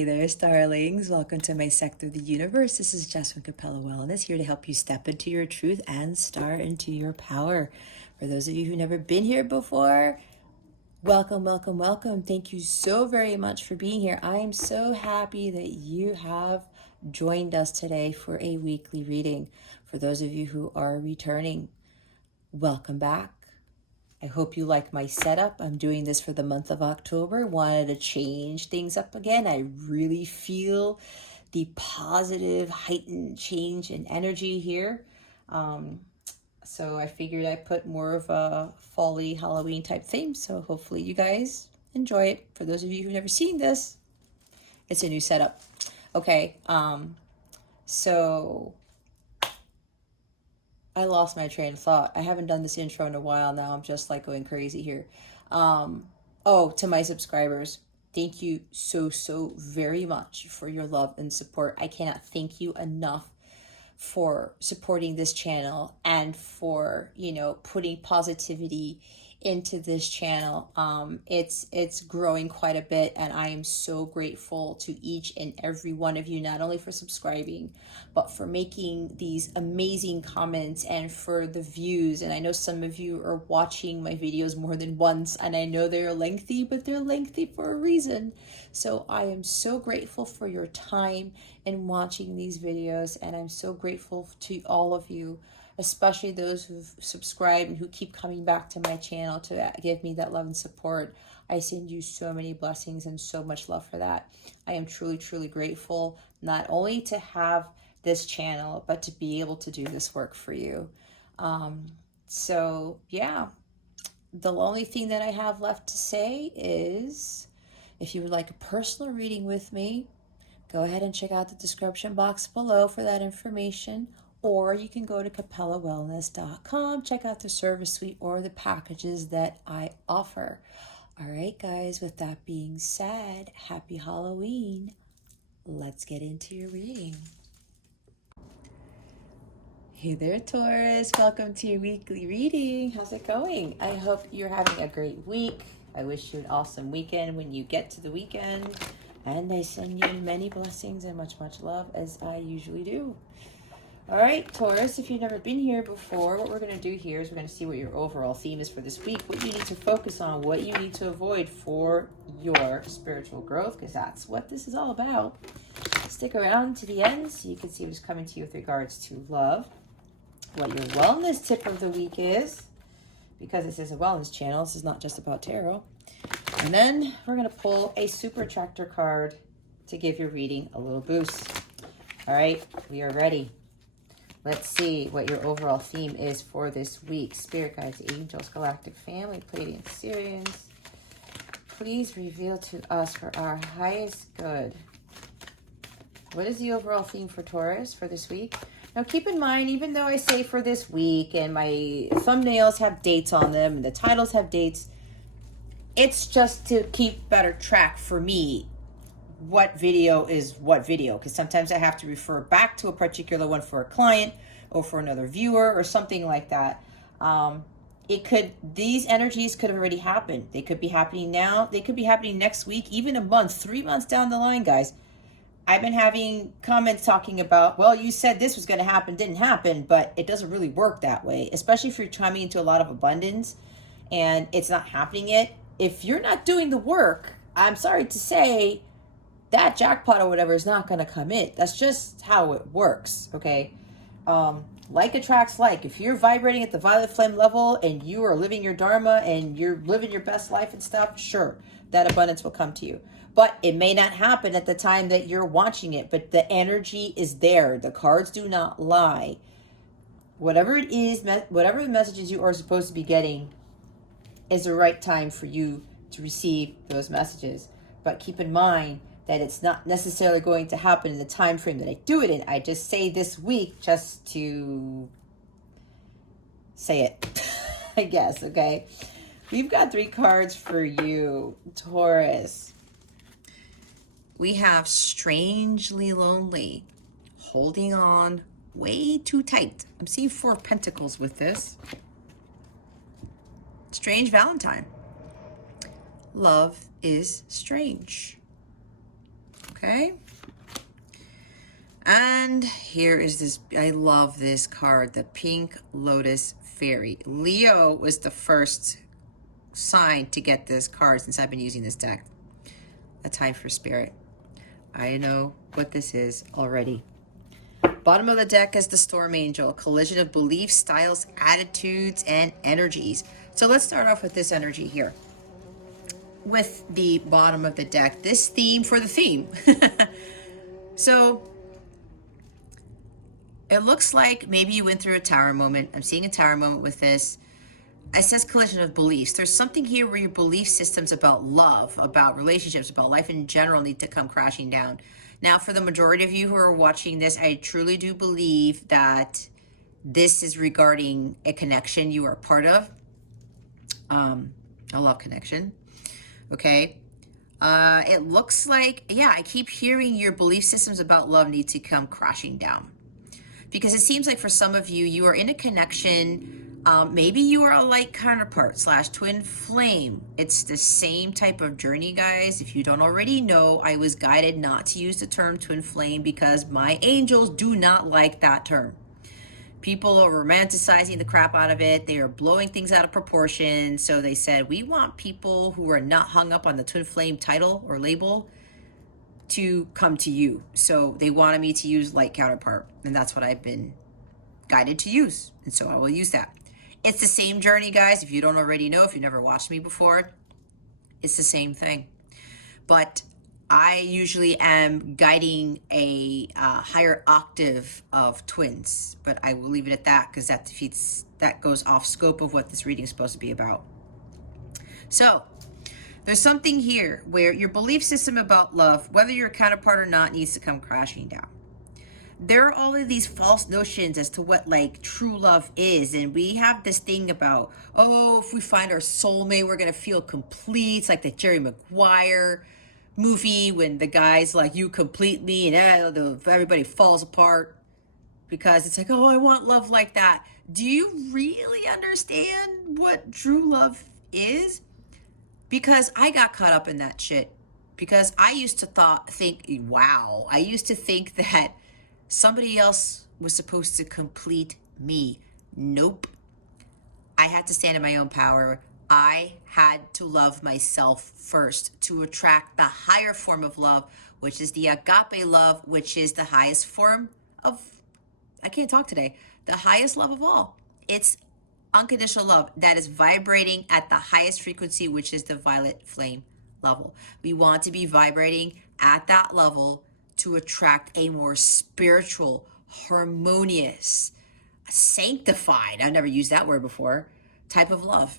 Hey there, starlings. Welcome to my sector of the universe. This is Jess from Capella Wellness, here to help you step into your truth and start into your power. For those of you who've never been here before, welcome, welcome, welcome. Thank you so very much for being here. I am so happy that you have joined us today for a weekly reading. For those of you who are returning, welcome back. I hope you like my setup. I'm doing this for the month of October. Wanted to change things up again. I really feel the positive, heightened change in energy here. So I figured I'd put more of a fall-y Halloween type theme. So hopefully you guys enjoy it. For those of you who've never seen this, it's a new setup. Okay, so I lost my train of thought. I haven't done this intro in a while now. I'm just like going crazy here. To my subscribers, thank you so very much for your love and support. I cannot thank you enough for supporting this channel and for, putting positivity into this channel. It's growing quite a bit, and I am so grateful to each and every one of you, not only for subscribing, but for making these amazing comments and for the views. And I know some of you are watching my videos more than once, and I know they're lengthy, but they're lengthy for a reason. So I am so grateful for your time in watching these videos, and I'm so grateful to all of you, especially those who've subscribed and who keep coming back to my channel to give me that love and support. I send you so many blessings and so much love for that. I am truly grateful, not only to have this channel, but to be able to do this work for you. The only thing that I have left to say is, if you would like a personal reading with me, go ahead and check out the description box below for that information. Or you can go to capellawellness.com, check out the service suite or the packages that I offer. All right, guys, with that being said, happy Halloween. Let's get into your reading. Hey there, Taurus. Welcome to your weekly reading. How's it going? I hope you're having a great week. I wish you an awesome weekend when you get to the weekend. And I send you many blessings and much love, as I usually do. All right, Taurus, if you've never been here before, what we're going to do here is we're going to see what your overall theme is for this week, what you need to focus on, what you need to avoid for your spiritual growth, because that's what this is all about. Stick around to the end so you can see what's coming to you with regards to love, what your wellness tip of the week is, because this is a wellness channel. This is not just about tarot. And then we're going to pull a super attractor card to give your reading a little boost. All right, we are ready. Let's see what your overall theme is for this week. Spirit guides, angels, galactic family, Pleiadian Sirians. Please reveal to us for our highest good. What is the overall theme for Taurus for this week? Now keep in mind, even though I say for this week and my thumbnails have dates on them and the titles have dates, it's just to keep better track for me what video is what video, because sometimes I have to refer back to a particular one for a client or for another viewer or something like that. These energies could have already happened. They could be happening now. They could be happening next week, even a month, 3 months down the line, guys. I've been having comments talking about, well, you said this was going to happen, didn't happen, but it doesn't really work that way, especially if you're coming into a lot of abundance and it's not happening yet. If you're not doing the work, I'm sorry to say, that jackpot or whatever is not going to come in. That's just how it works, okay? Like attracts like. If you're vibrating at the violet flame level and you are living your dharma and you're living your best life and stuff, sure, that abundance will come to you. But it may not happen at the time that you're watching it, but the energy is there. The cards do not lie. Whatever it is, whatever the messages you are supposed to be getting is the right time for you to receive those messages. But keep in mind that it's not necessarily going to happen in the time frame that I do it in. I just say this week just to say it, I guess, okay? We've got 3 cards for you, Taurus. We have strangely lonely, holding on way too tight. I'm seeing 4 pentacles with this. Strange Valentine. Love is strange. Okay. And here is this, I love this card, the Pink Lotus Fairy. Leo was the first sign to get this card since I've been using this deck. A Time for Spirit. I know what this is already. Bottom of the deck is the Storm Angel, a collision of beliefs, styles, attitudes, and energies. So let's start off with this energy here. With the bottom of the deck, this theme for the theme. So it looks like maybe you went through a tower moment. I'm seeing a tower moment with this. It says collision of beliefs. There's something here where your belief systems about love, about relationships, about life in general need to come crashing down. Now, for the majority of you who are watching this, I truly do believe that this is regarding a connection you are part of. A love connection. Okay. It looks like, yeah, I keep hearing your belief systems about love need to come crashing down. Because it seems like for some of you, you are in a connection. Maybe you are a light counterpart / twin flame. It's the same type of journey, guys. If you don't already know, I was guided not to use the term twin flame because my angels do not like that term. People are romanticizing the crap out of it. They are blowing things out of proportion. So they said, we want people who are not hung up on the twin flame title or label to come to you. So they wanted me to use light counterpart, and that's what I've been guided to use, and so I will use that. It's the same journey, guys. If you don't already know, if you never watched me before, it's the same thing. But I usually am guiding a higher octave of twins, but I will leave it at that because that goes off scope of what this reading is supposed to be about. So there's something here where your belief system about love, whether you're a counterpart or not, needs to come crashing down. There are all of these false notions as to what like true love is. And we have this thing about, oh, if we find our soulmate, we're going to feel complete. It's like the Jerry Maguire movie when the guy's like, you complete me, and everybody falls apart because it's like, oh, I want love like that. Do you really understand what true love is? Because I got caught up in that shit. Because I used to think that somebody else was supposed to complete me. Nope. I had to stand in my own power. I had to love myself first to attract the higher form of love, which is the agape love, which is the highest form of, I can't talk today, the highest love of all. It's unconditional love that is vibrating at the highest frequency, which is the violet flame level. We want to be vibrating at that level to attract a more spiritual, harmonious, sanctified, I've never used that word before, type of love.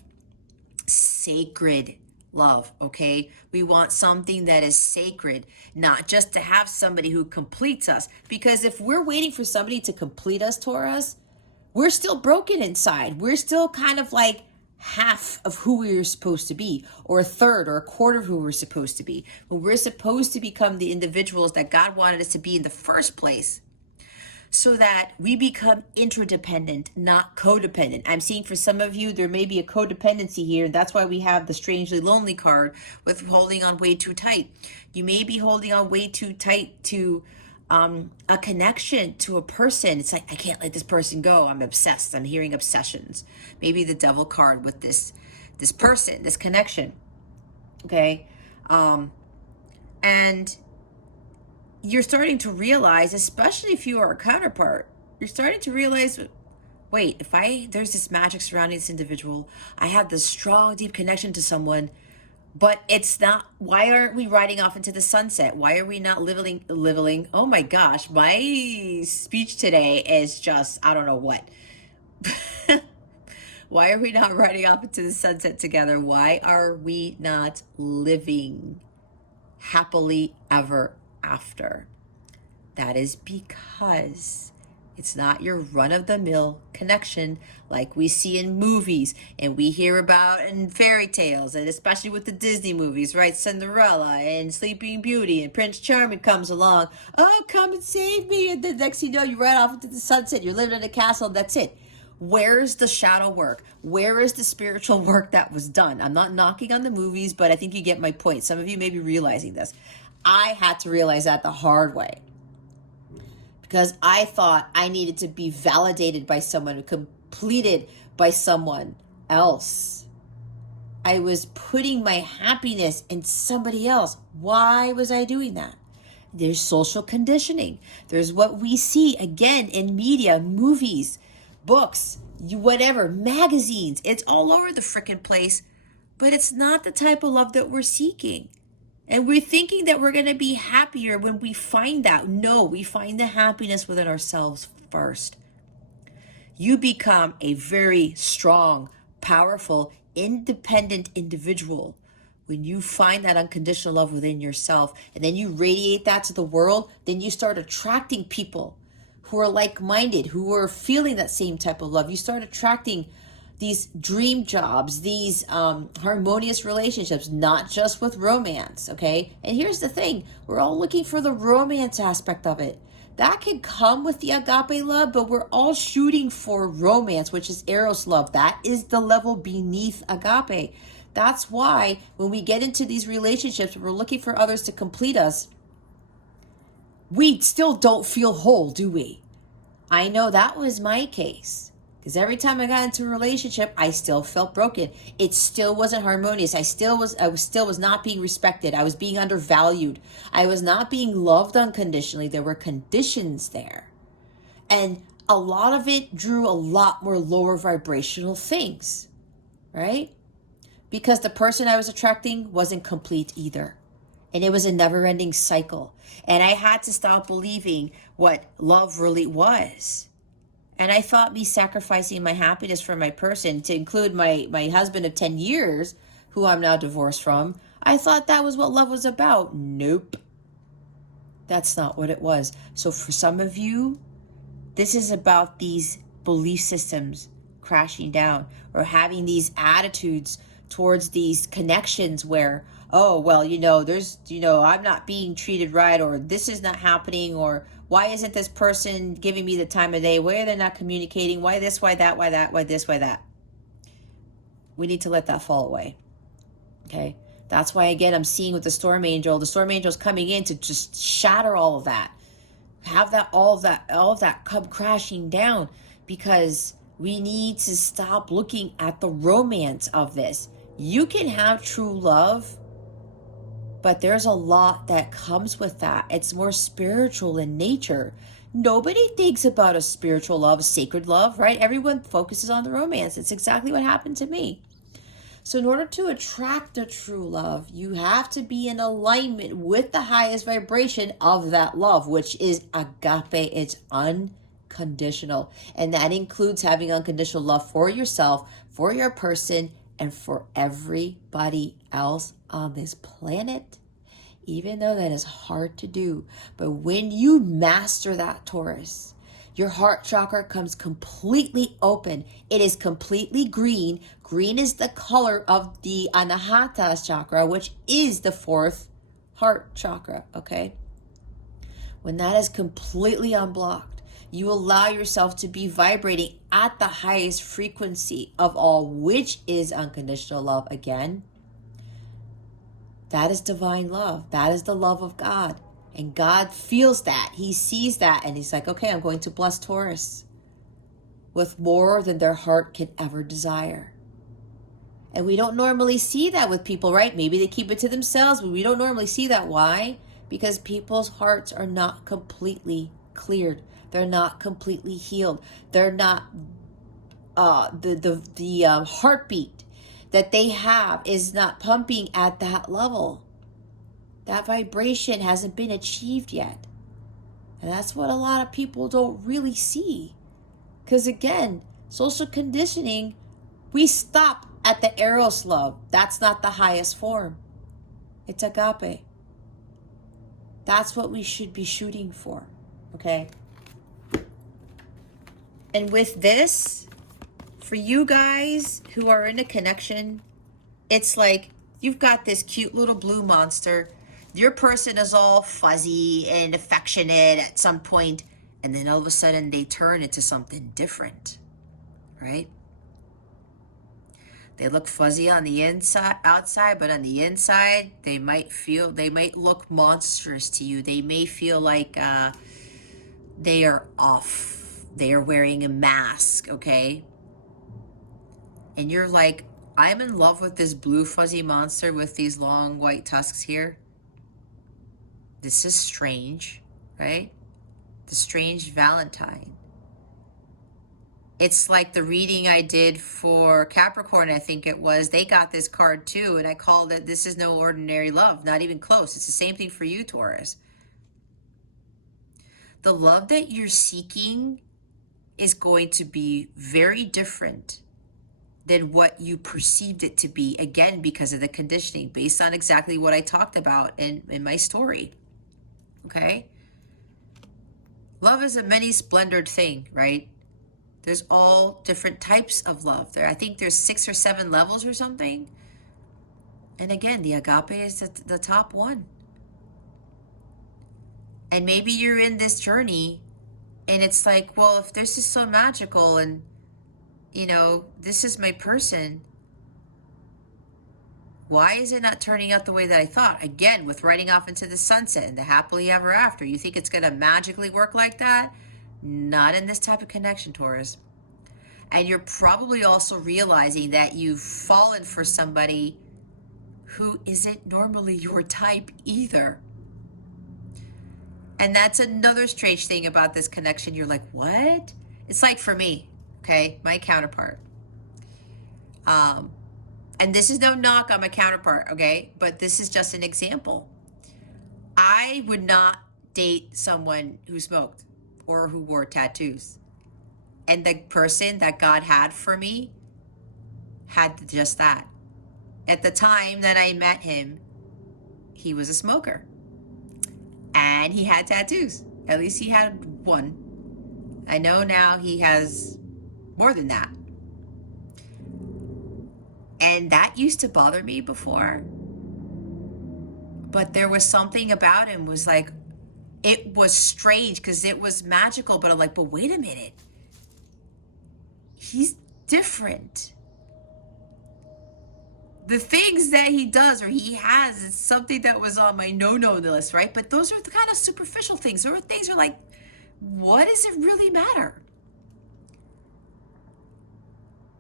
Sacred love, okay? We want something that is sacred, not just to have somebody who completes us. Because if we're waiting for somebody to complete us, Taurus, we're still broken inside. We're still kind of like half of who we were supposed to be, or a third or a quarter of who we're supposed to be. When we're supposed to become the individuals that God wanted us to be in the first place, so that we become interdependent, not codependent. I'm seeing for some of you, there may be a codependency here. That's why we have the strangely lonely card with holding on way too tight. You may be holding on way too tight to a connection to a person. It's like, I can't let this person go. I'm obsessed. I'm hearing obsessions. Maybe the devil card with this person, this connection. Okay. And you're starting to realize, especially if you are a counterpart, you're starting to realize, wait, there's this magic surrounding this individual, I have this strong, deep connection to someone, but it's not, why aren't we riding off into the sunset? Why are we not living? Oh my gosh, my speech today is just, I don't know what. Why are we not riding off into the sunset together? Why are we not living happily ever after? That is because it's not your run-of-the-mill connection like we see in movies and we hear about in fairy tales, and especially with the Disney movies, right? Cinderella and Sleeping Beauty and Prince Charming comes along. Oh, come and save me. And the next thing you know, you ride off into the sunset. You're living in a castle. That's it. Where's the shadow work? Where is the spiritual work that was done? I'm not knocking on the movies, but I think you get my point. Some of you may be realizing this. I had to realize that the hard way, because I thought I needed to be validated by someone, completed by someone else. I was putting my happiness in somebody else. Why was I doing that? There's social conditioning. There's what we see again in media, movies, books, whatever, magazines. It's all over the frickin' place, but it's not the type of love that we're seeking. And we're thinking that we're going to be happier when we find that. No, we find the happiness within ourselves first. You become a very strong, powerful, independent individual when you find that unconditional love within yourself, and then you radiate that to the world. Then you start attracting people who are like-minded, who are feeling that same type of love. You start attracting these dream jobs, these harmonious relationships, not just with romance, okay? And here's the thing, we're all looking for the romance aspect of it. That can come with the agape love, but we're all shooting for romance, which is eros love. That is the level beneath agape. That's why when we get into these relationships, we're looking for others to complete us, we still don't feel whole, do we? I know that was my case. Because every time I got into a relationship, I still felt broken. It still wasn't harmonious. I still was not being respected. I was being undervalued. I was not being loved unconditionally. There were conditions there. And a lot of it drew a lot more lower vibrational things, right? Because the person I was attracting wasn't complete either. And it was a never-ending cycle. And I had to stop believing what love really was. And I thought me sacrificing my happiness for my person, to include my husband of 10 years, who I'm now divorced from, I thought that was what love was about. Nope. That's not what it was. So for some of you, this is about these belief systems crashing down, or having these attitudes towards these connections where, oh, well, I'm not being treated right, or this is not happening, or why isn't this person giving me the time of day? Why are they not communicating? Why this, why that, why that, why this, why that? We need to let that fall away. Okay? That's why, again, I'm seeing with the storm angel. The storm angel is coming in to just shatter all of that. Have all of that come crashing down, because we need to stop looking at the romance of this. You can have true love, but there's a lot that comes with that. It's more spiritual in nature. Nobody thinks about a spiritual love, a sacred love, right? Everyone focuses on the romance. It's exactly what happened to me. So in order to attract the true love, you have to be in alignment with the highest vibration of that love, which is agape. It's unconditional. And that includes having unconditional love for yourself, for your person, and for everybody else on this planet, even though that is hard to do. But when you master that, Taurus, your heart chakra comes completely open. It is completely green. Green is the color of the Anahata chakra, which is the fourth heart chakra, okay? When that is completely unblocked, you allow yourself to be vibrating at the highest frequency of all, which is unconditional love again. That is divine love. That is the love of God. And God feels that. He sees that. And he's like, okay, I'm going to bless Taurus with more than their heart can ever desire. And we don't normally see that with people, right? Maybe they keep it to themselves, but we don't normally see that. Why? Because people's hearts are not completely cleared. They're not completely healed. They're not, the heartbeat that they have is not pumping at that level. That vibration hasn't been achieved yet. And that's what a lot of people don't really see. Because again, social conditioning, we stop at the eros love. That's not the highest form. It's agape. That's what we should be shooting for. Okay? And with this, for you guys who are in a connection, it's like you've got this cute little blue monster. Your person is all fuzzy and affectionate at some point, and then all of a sudden they turn into something different, right? They look fuzzy on the inside, outside, but on the inside, they might look monstrous to you. They may feel like they are off. They are wearing a mask, okay? And you're like, I'm in love with this blue fuzzy monster with these long white tusks here. This is strange, right? The strange Valentine. It's like the reading I did for Capricorn, I think it was. They got this card too, and I called it, This Is No Ordinary Love. Not even close. It's the same thing for you, Taurus. The love that you're seeking is going to be very different than what you perceived it to be, again, because of the conditioning, based on exactly what I talked about in my story, okay? Love is a many splendored thing, right? There's all different types of love. I think there's 6 or 7 levels or something. And again, the agape is the top one. And maybe you're in this journey and it's like, well, if this is so magical and, you know, this is my person, why is it not turning out the way that I thought? Again, with riding off into the sunset and the happily ever after. You think it's going to magically work like that? Not in this type of connection, Taurus. And you're probably also realizing that you've fallen for somebody who isn't normally your type either. And that's another strange thing about this connection. You're like, what? It's like for me, okay, my counterpart. And this is no knock on my counterpart, okay? But this is just an example. I would not date someone who smoked or who wore tattoos. And the person that God had for me had just that. At the time that I met him, he was a smoker. And he had tattoos. At least he had one. I know now he has more than that. And that used to bother me before. But there was something about him was like, it was strange because it was magical. But I'm like, but wait a minute. He's different. The things that he does or he has is something that was on my no-no list, right? But those are the kind of superficial things. There are things are like, what does it really matter?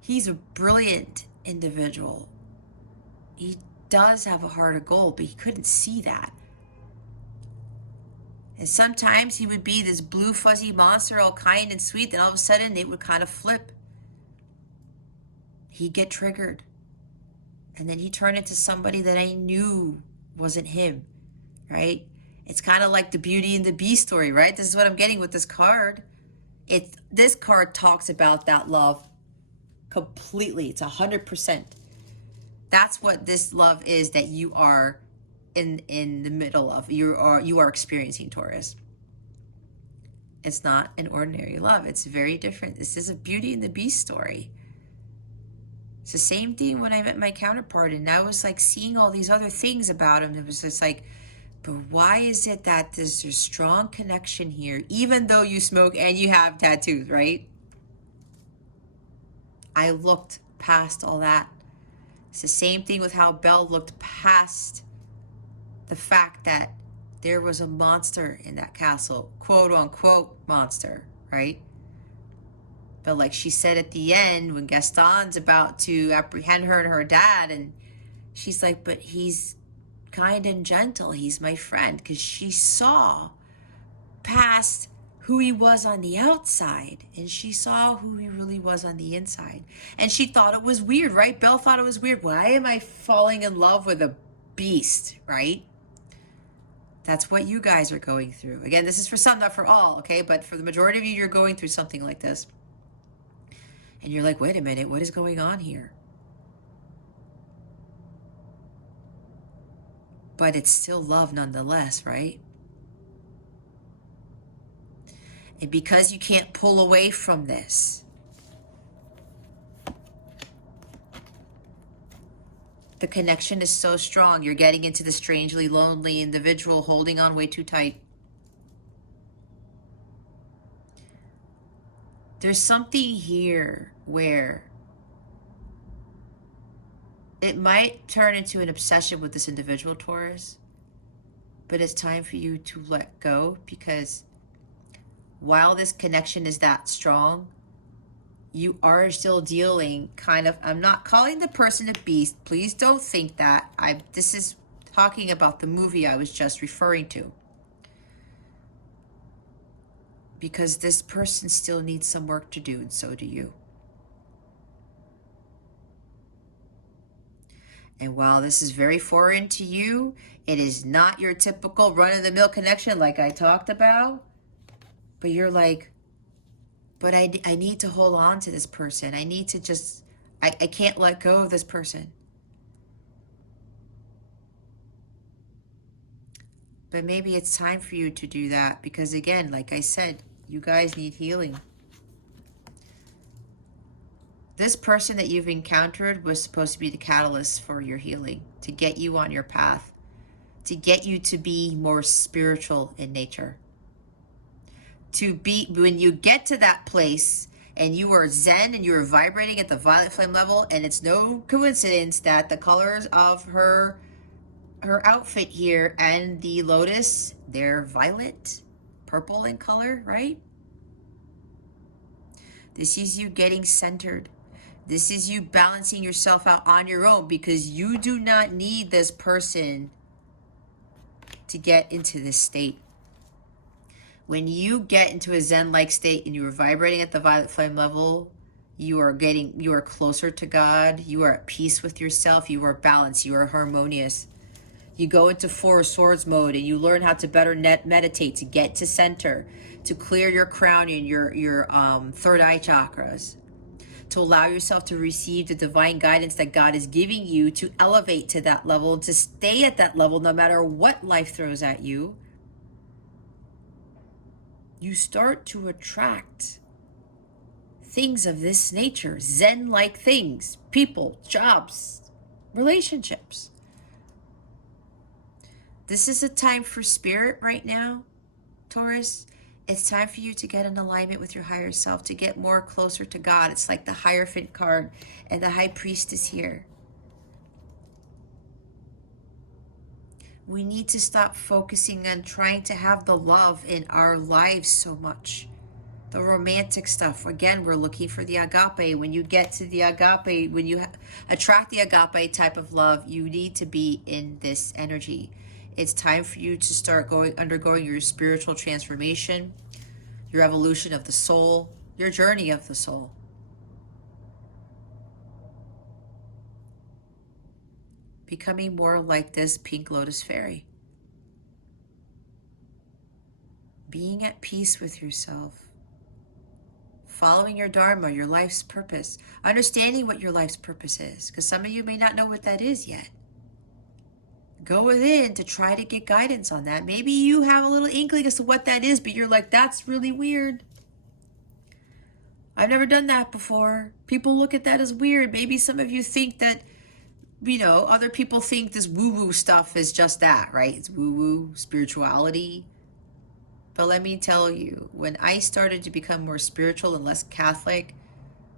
He's a brilliant individual. He does have a heart of gold, but he couldn't see that. And sometimes he would be this blue fuzzy monster, all kind and sweet, then all of a sudden it would kind of flip. He'd get triggered. And then he turned into somebody that I knew wasn't him, right? It's kind of like the Beauty and the Beast story, right? This is what I'm getting with this card. This card talks about that love completely. It's 100%. That's what this love is that you are in the middle of. You are experiencing, Taurus. It's not an ordinary love. It's very different. This is a Beauty and the Beast story. It's the same thing when I met my counterpart, and I was like seeing all these other things about him. It was just like, but why is it that there's a strong connection here, even though you smoke and you have tattoos, right? I looked past all that. It's the same thing with how Belle looked past the fact that there was a monster in that castle, quote unquote monster, right? But like she said at the end, when Gaston's about to apprehend her and her dad, and she's like, but he's kind and gentle. He's my friend. Because she saw past who he was on the outside, and she saw who he really was on the inside. And she thought it was weird, right? Belle thought it was weird. Why am I falling in love with a beast, right? That's what you guys are going through. Again, this is for some, not for all, okay? But for the majority of you, you're going through something like this. And you're like, wait a minute, what is going on here? But it's still love nonetheless, right? And because you can't pull away from this, the connection is so strong. You're getting into the strangely lonely individual holding on way too tight. There's something here where It might turn into an obsession with this individual, Taurus, but it's time for you to let go, because while this connection is that strong, you are still dealing kind of, I'm not calling the person a beast. Please don't think that. This is talking about the movie I was just referring to. Because this person still needs some work to do, and so do you. And while this is very foreign to you, it is not your typical run-of-the-mill connection like I talked about. But you're like, but I need to hold on to this person. I need to just, I can't let go of this person. But maybe it's time for you to do that, because again, like I said, you guys need healing. This person that you've encountered was supposed to be the catalyst for your healing, to get you on your path, to get you to be more spiritual in nature. To be, when you get to that place and you are zen and you are vibrating at the violet flame level, and it's no coincidence that the colors of her outfit here and the lotus, they're violet, purple in color, right? This is you getting centered. This is you balancing yourself out on your own, because you do not need this person to get into this state. When you get into a zen-like state and you are vibrating at the violet flame level, you are closer to God, you are at peace with yourself, you are balanced, you are harmonious. You go into Four of Swords mode and you learn how to better meditate, to get to center, to clear your crown and your third eye chakras, to allow yourself to receive the divine guidance that God is giving you to elevate to that level, to stay at that level no matter what life throws at you. You start to attract things of this nature, zen-like things, people, jobs, relationships. This is a time for spirit right now, Taurus. It's time for you to get in alignment with your higher self, to get more closer to God. It's like the Hierophant card and the High Priestess here. We need to stop focusing on trying to have the love in our lives so much. The romantic stuff. Again, we're looking for the agape. When you get to the agape, when you attract the agape type of love, you need to be in this energy. It's time for you to start undergoing your spiritual transformation, your evolution of the soul, your journey of the soul. Becoming more like this pink lotus fairy. Being at peace with yourself. Following your dharma, your life's purpose. Understanding what your life's purpose is, because some of you may not know what that is yet. Go within to try to get guidance on that. Maybe you have a little inkling as to what that is, but you're like, that's really weird. I've never done that before. People look at that as weird. Maybe some of you think that, you know, other people think this woo-woo stuff is just that, right? It's woo-woo, spirituality. But let me tell you, when I started to become more spiritual and less Catholic,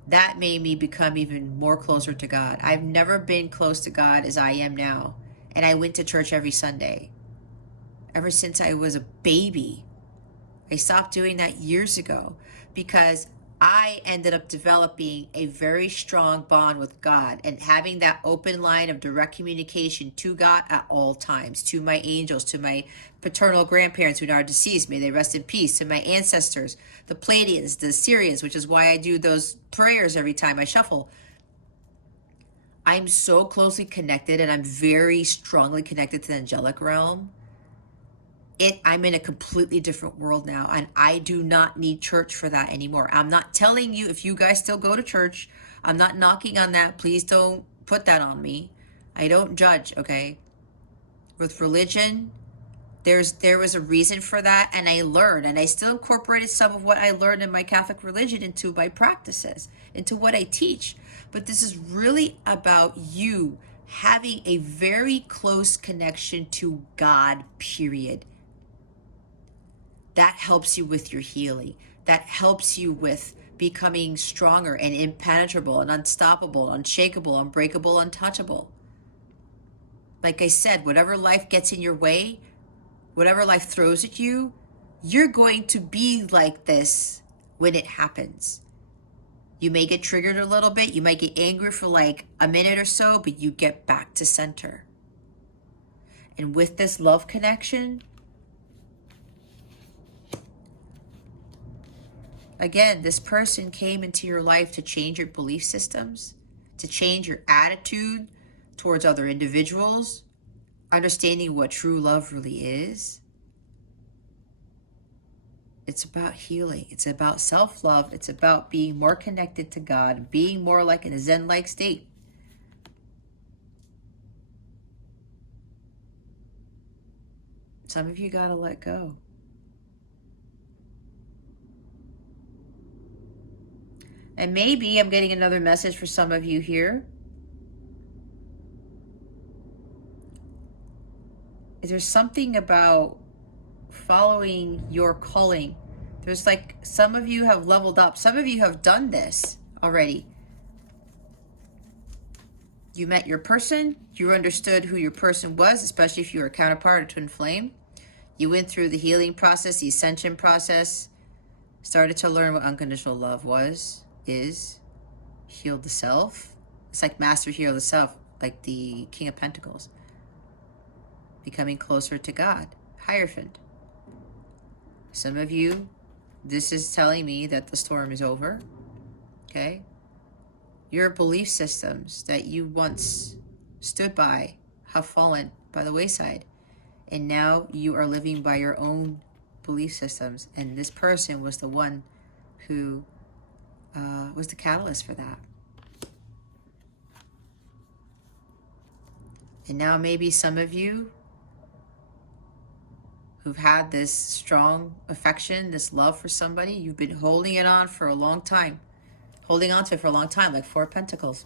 that made me become even more closer to God. I've never been close to God as I am now. And I went to church every Sunday. Ever since I was a baby. I stopped doing that years ago because I ended up developing a very strong bond with God and having that open line of direct communication to God at all times, to my angels, to my paternal grandparents who are deceased, may they rest in peace, to my ancestors, the Pleiadians, the Sirians, which is why I do those prayers every time I shuffle. I'm so closely connected, and I'm very strongly connected to the angelic realm. I'm in a completely different world now, and I do not need church for that anymore. I'm not telling you, if you guys still go to church, I'm not knocking on that. Please don't put that on me. I don't judge, okay? With religion, there was a reason for that, and I learned, and I still incorporated some of what I learned in my Catholic religion into my practices, into what I teach. But this is really about you having a very close connection to God, period. That helps you with your healing. That helps you with becoming stronger and impenetrable and unstoppable, unshakable, unbreakable, untouchable. Like I said, whatever life gets in your way, whatever life throws at you, you're going to be like this when it happens. You may get triggered a little bit. You might get angry for like a minute or so, but you get back to center. And with this love connection, again, this person came into your life to change your belief systems, to change your attitude towards other individuals, understanding what true love really is. It's about healing. It's about self-love. It's about being more connected to God, being more like in a Zen-like state. Some of you got to let go. And maybe I'm getting another message for some of you here. Is there something about following your calling? There's like, some of you have leveled up. Some of you have done this already. You met your person. You understood who your person was, especially if you were a counterpart or twin flame. You went through the healing process, the ascension process, started to learn what unconditional love is, healed the self. It's like master heal the self, like the King of Pentacles. Becoming closer to God, Hierophant. Some of you, this is telling me that the storm is over, okay? Your belief systems that you once stood by have fallen by the wayside. And now you are living by your own belief systems. And this person was the one who was the catalyst for that. And now maybe some of you who've had this strong affection, this love for somebody, you've been holding it on for a long time. Holding on to it for a long time, like Four of Pentacles.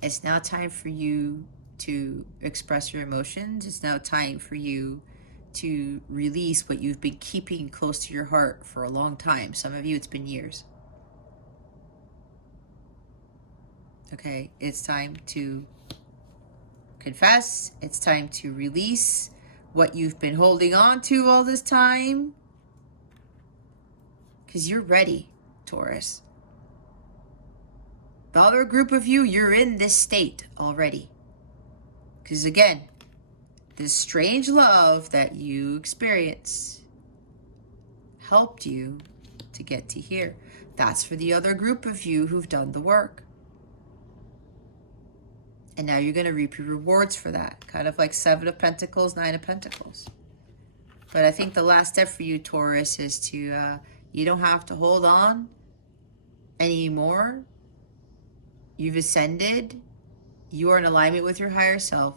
It's now time for you to express your emotions. It's now time for you to release what you've been keeping close to your heart for a long time. Some of you, it's been years. Okay, it's time to confess. It's time to release what you've been holding on to all this time. Because you're ready, Taurus. The other group of you, you're in this state already. Because again, this strange love that you experienced helped you to get to here. That's for the other group of you who've done the work. And now you're going to reap your rewards for that. Kind of like Seven of Pentacles, Nine of Pentacles. But I think the last step for you, Taurus, is to, you don't have to hold on anymore. You've ascended. You are in alignment with your higher self.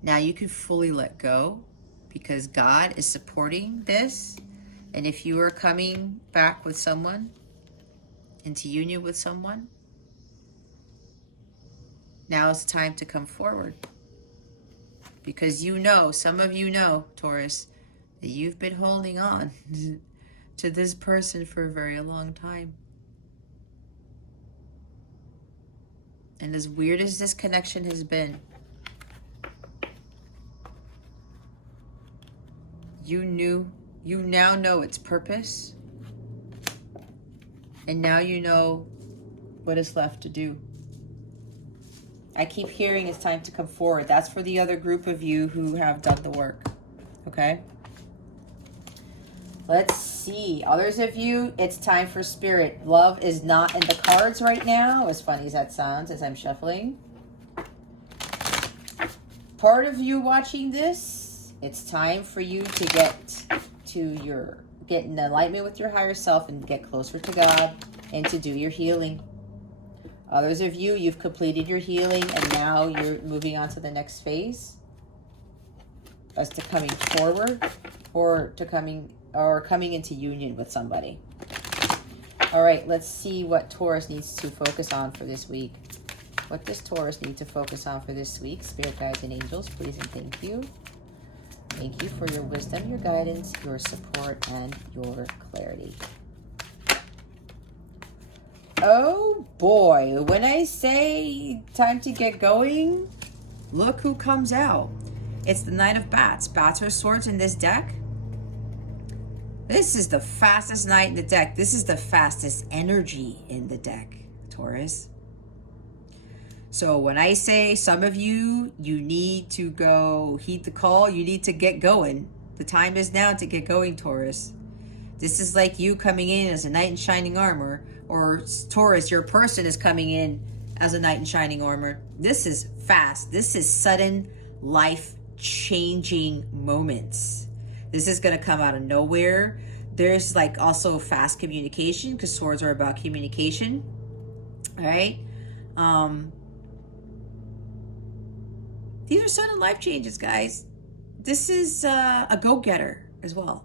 Now you can fully let go because God is supporting this. And if you are coming back with someone, into union with someone, now is the time to come forward. Because you know, some of you know, Taurus, that you've been holding on to this person for a very long time. And as weird as this connection has been, you now know its purpose. And now you know what is left to do. I keep hearing it's time to come forward. That's for the other group of you who have done the work. Okay? Let's see. Others of you, it's time for spirit. Love is not in the cards right now, as funny as that sounds as I'm shuffling. Part of you watching this, it's time for you to get in alignment with your higher self and get closer to God and to do your healing. Others of you, you've completed your healing and now you're moving on to the next phase as to coming forward or coming into union with somebody. All right, let's see what Taurus needs to focus on for this week. What does Taurus need to focus on for this week? Spirit guides and angels, please and thank you. Thank you for your wisdom, your guidance, your support, and your clarity. Oh boy, when I say time to get going, look who comes out. It's the Knight of Bats. Bats are swords in this deck. This is the fastest knight in the deck. This is the fastest energy in the deck, Taurus. So when I say some of you, you need to go heed the call. You need to get going. The time is now to get going, Taurus. This is like you coming in as a knight in shining armor, or Taurus, your person is coming in as a knight in shining armor. This is fast. This is sudden, life-changing moments. This is going to come out of nowhere. There's like also fast communication, because swords are about communication. All right. These are sudden life changes, guys. This is a go-getter as well.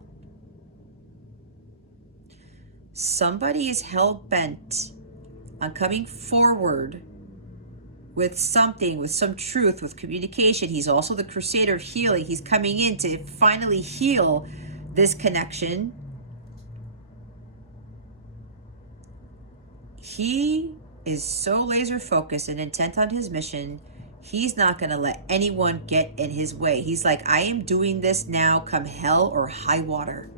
Somebody is hell-bent on coming forward with something, with some truth, with communication. He's also the crusader of healing. He's coming in to finally heal this connection. He is so laser focused and intent on his mission. He's not going to let anyone get in his way. He's like, I am doing this now, come hell or high water.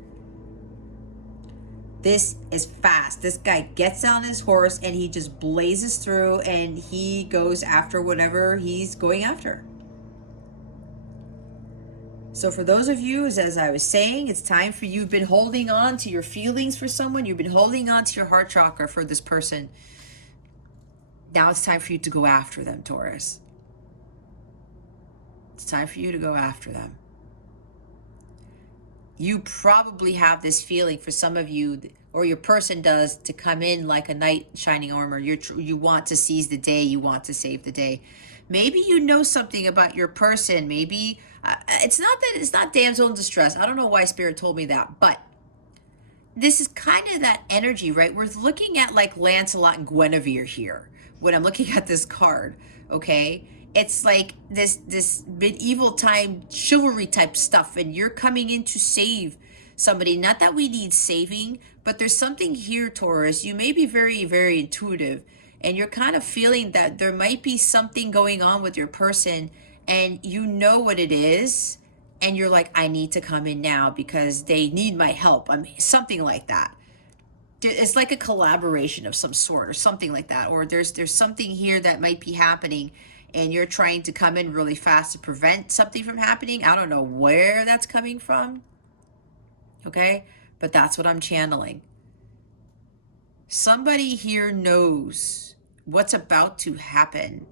This is fast. This guy gets on his horse and he just blazes through and he goes after whatever he's going after. So for those of you, as I was saying, it's time for you. You've been holding on to your feelings for someone. You've been holding on to your heart chakra for this person. Now it's time for you to go after them, Taurus. It's time for you to go after them. You probably have this feeling for some of you, or your person does, to come in like a knight in shining armor. You want to seize the day. You want to save the day. Maybe you know something about your person. Maybe it's not damsel in distress. I don't know why Spirit told me that, but this is kind of that energy, right? We're looking at like Lancelot and Guinevere here when I'm looking at this card, okay? It's like this medieval time chivalry type stuff, and you're coming in to save somebody. Not that we need saving, but there's something here, Taurus. You may be very, very intuitive, and you're kind of feeling that there might be something going on with your person, and you know what it is, and you're like, I need to come in now because they need my help. I mean, something like that. It's like a collaboration of some sort or something like that, or there's something here that might be happening, and you're trying to come in really fast to prevent something from happening. I don't know where that's coming from, okay? But that's what I'm channeling. Somebody here knows what's about to happen,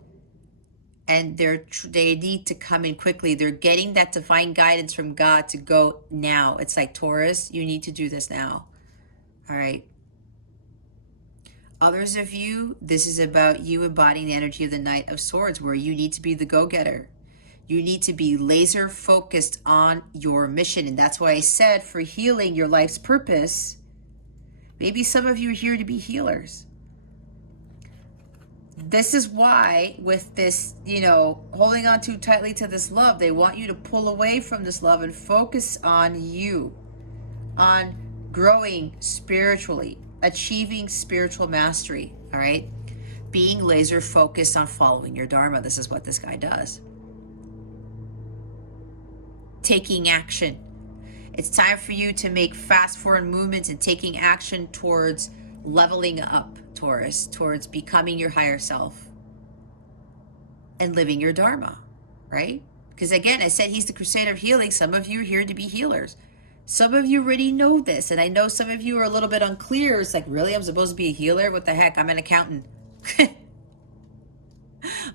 and they need to come in quickly. They're getting that divine guidance from God to go now. It's like, Taurus, you need to do this now, all right? Others of you, this is about you embodying the energy of the Knight of Swords, where you need to be the go-getter. You need to be laser focused on your mission. And that's why I said, for healing your life's purpose, maybe some of you are here to be healers. This is why with this, holding on too tightly to this love, they want you to pull away from this love and focus on you, on growing spiritually, achieving spiritual mastery, all right? Being laser focused on following your Dharma. This is what this guy does. Taking action. It's time for you to make fast forward movements and taking action towards leveling up, Taurus, towards becoming your higher self and living your Dharma, right? Because again, I said he's the crusader of healing. Some of you are here to be healers. Some of you already know this, and I know some of you are a little bit unclear. It's like, really? I'm supposed to be a healer? What the heck? I'm an accountant. I'm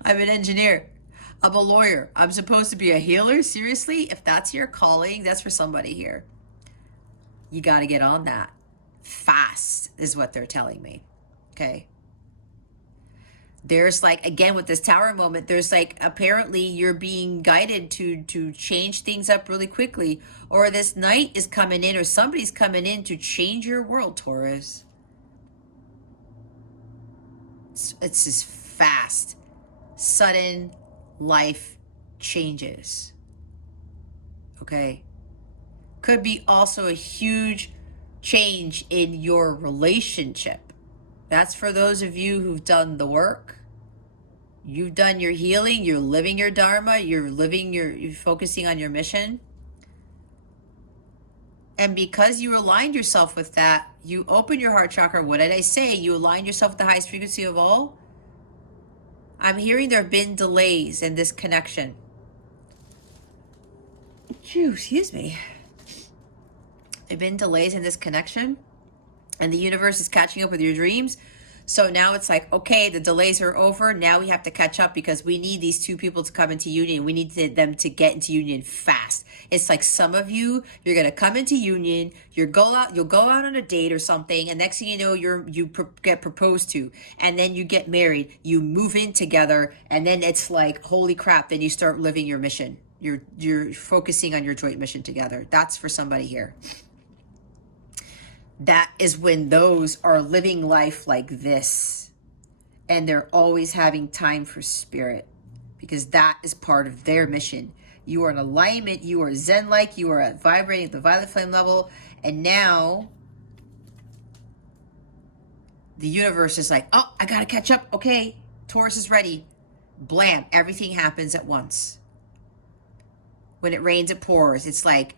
an engineer. I'm a lawyer. I'm supposed to be a healer? Seriously? If that's your calling, that's for somebody here. You got to get on that. Fast is what they're telling me. Okay? There's like, again, with this tower moment, there's like, apparently you're being guided to change things up really quickly, or this knight is coming in, or somebody's coming in to change your world, Taurus. It's just fast, sudden life changes. Okay? Could be also a huge change in your relationship. That's for those of you who've done the work. You've done your healing. You're living your dharma. You're focusing on your mission. And because you aligned yourself with that, you open your heart chakra. What did I say? You align yourself with the highest frequency of all. I'm hearing there have been delays in this connection. Excuse me. There have been delays in this connection, and the universe is catching up with your dreams. So now it's like, okay, the delays are over. Now we have to catch up because we need these two people to come into union. We need them to get into union fast. It's like some of you, you're going to come into union, you'll go out on a date or something, and next thing you know, get proposed to, and then you get married, you move in together, and then it's like, holy crap, then you start living your mission. You're focusing on your joint mission together. That's for somebody here. That is when those are living life like this, and they're always having time for spirit, because that is part of their mission. You are in alignment, you are Zen-like, you are vibrating at the violet flame level, and now the universe is like, oh, I gotta catch up. Okay, Taurus is ready. Blam, everything happens at once. When it rains, it pours. It's like,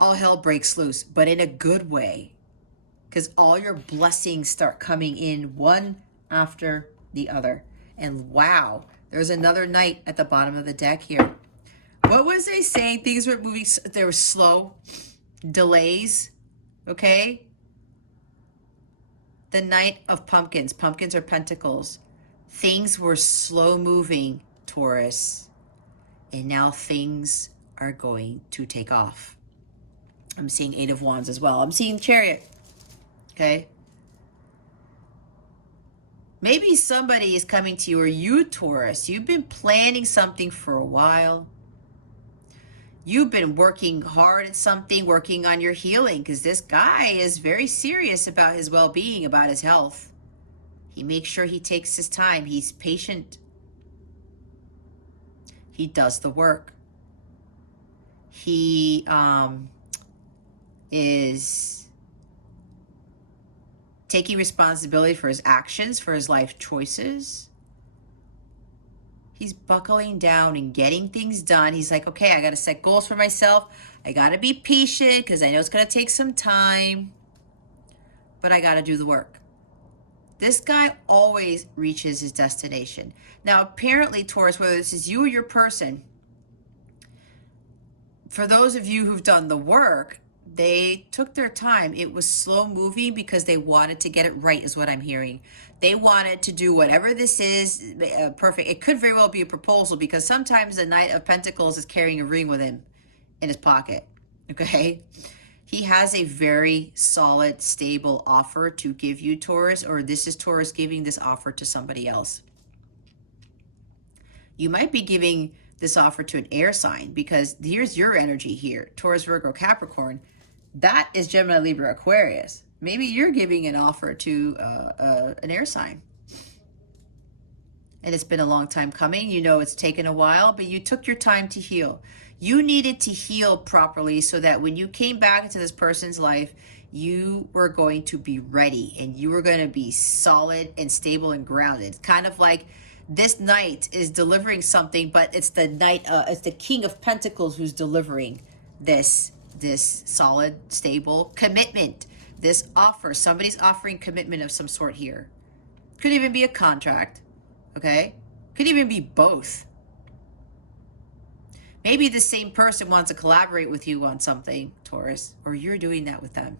all hell breaks loose, but in a good way, because all your blessings start coming in one after the other. And wow, there's another knight at the bottom of the deck here. What was I saying? Things were moving, there were slow delays, okay? The Knight of Pumpkins. Pumpkins are pentacles. Things were slow moving, Taurus, and now things are going to take off. I'm seeing Eight of Wands as well. I'm seeing Chariot. Okay. Maybe somebody is coming to you, or you, Taurus. You've been planning something for a while. You've been working hard at something, working on your healing, because this guy is very serious about his well-being, about his health. He makes sure he takes his time. He's patient. He does the work. He is taking responsibility for his actions, for his life choices. He's buckling down and getting things done. He's like, okay, I got to set goals for myself. I got to be patient because I know it's going to take some time, but I got to do the work. This guy always reaches his destination. Now, apparently, Taurus, whether this is you or your person, for those of you who've done the work, they took their time. It was slow moving because they wanted to get it right, is what I'm hearing. They wanted to do whatever this is perfect. It could very well be a proposal, because sometimes the Knight of Pentacles is carrying a ring with him in his pocket. Okay. He has a very solid, stable offer to give you, Taurus, or this is Taurus giving this offer to somebody else. You might be giving this offer to an air sign, because here's your energy here. Taurus, Virgo, Capricorn. That is Gemini, Libra, Aquarius. Maybe you're giving an offer to an air sign. And it's been a long time coming. You know it's taken a while, but you took your time to heal. You needed to heal properly so that when you came back into this person's life, you were going to be ready and you were going to be solid and stable and grounded. It's kind of like this knight is delivering something, but it's the knight, it's the King of Pentacles who's delivering this solid, stable commitment, this offer. Somebody's offering commitment of some sort here. Could even be a contract, okay? Could even be both. Maybe the same person wants to collaborate with you on something, Taurus, or you're doing that with them.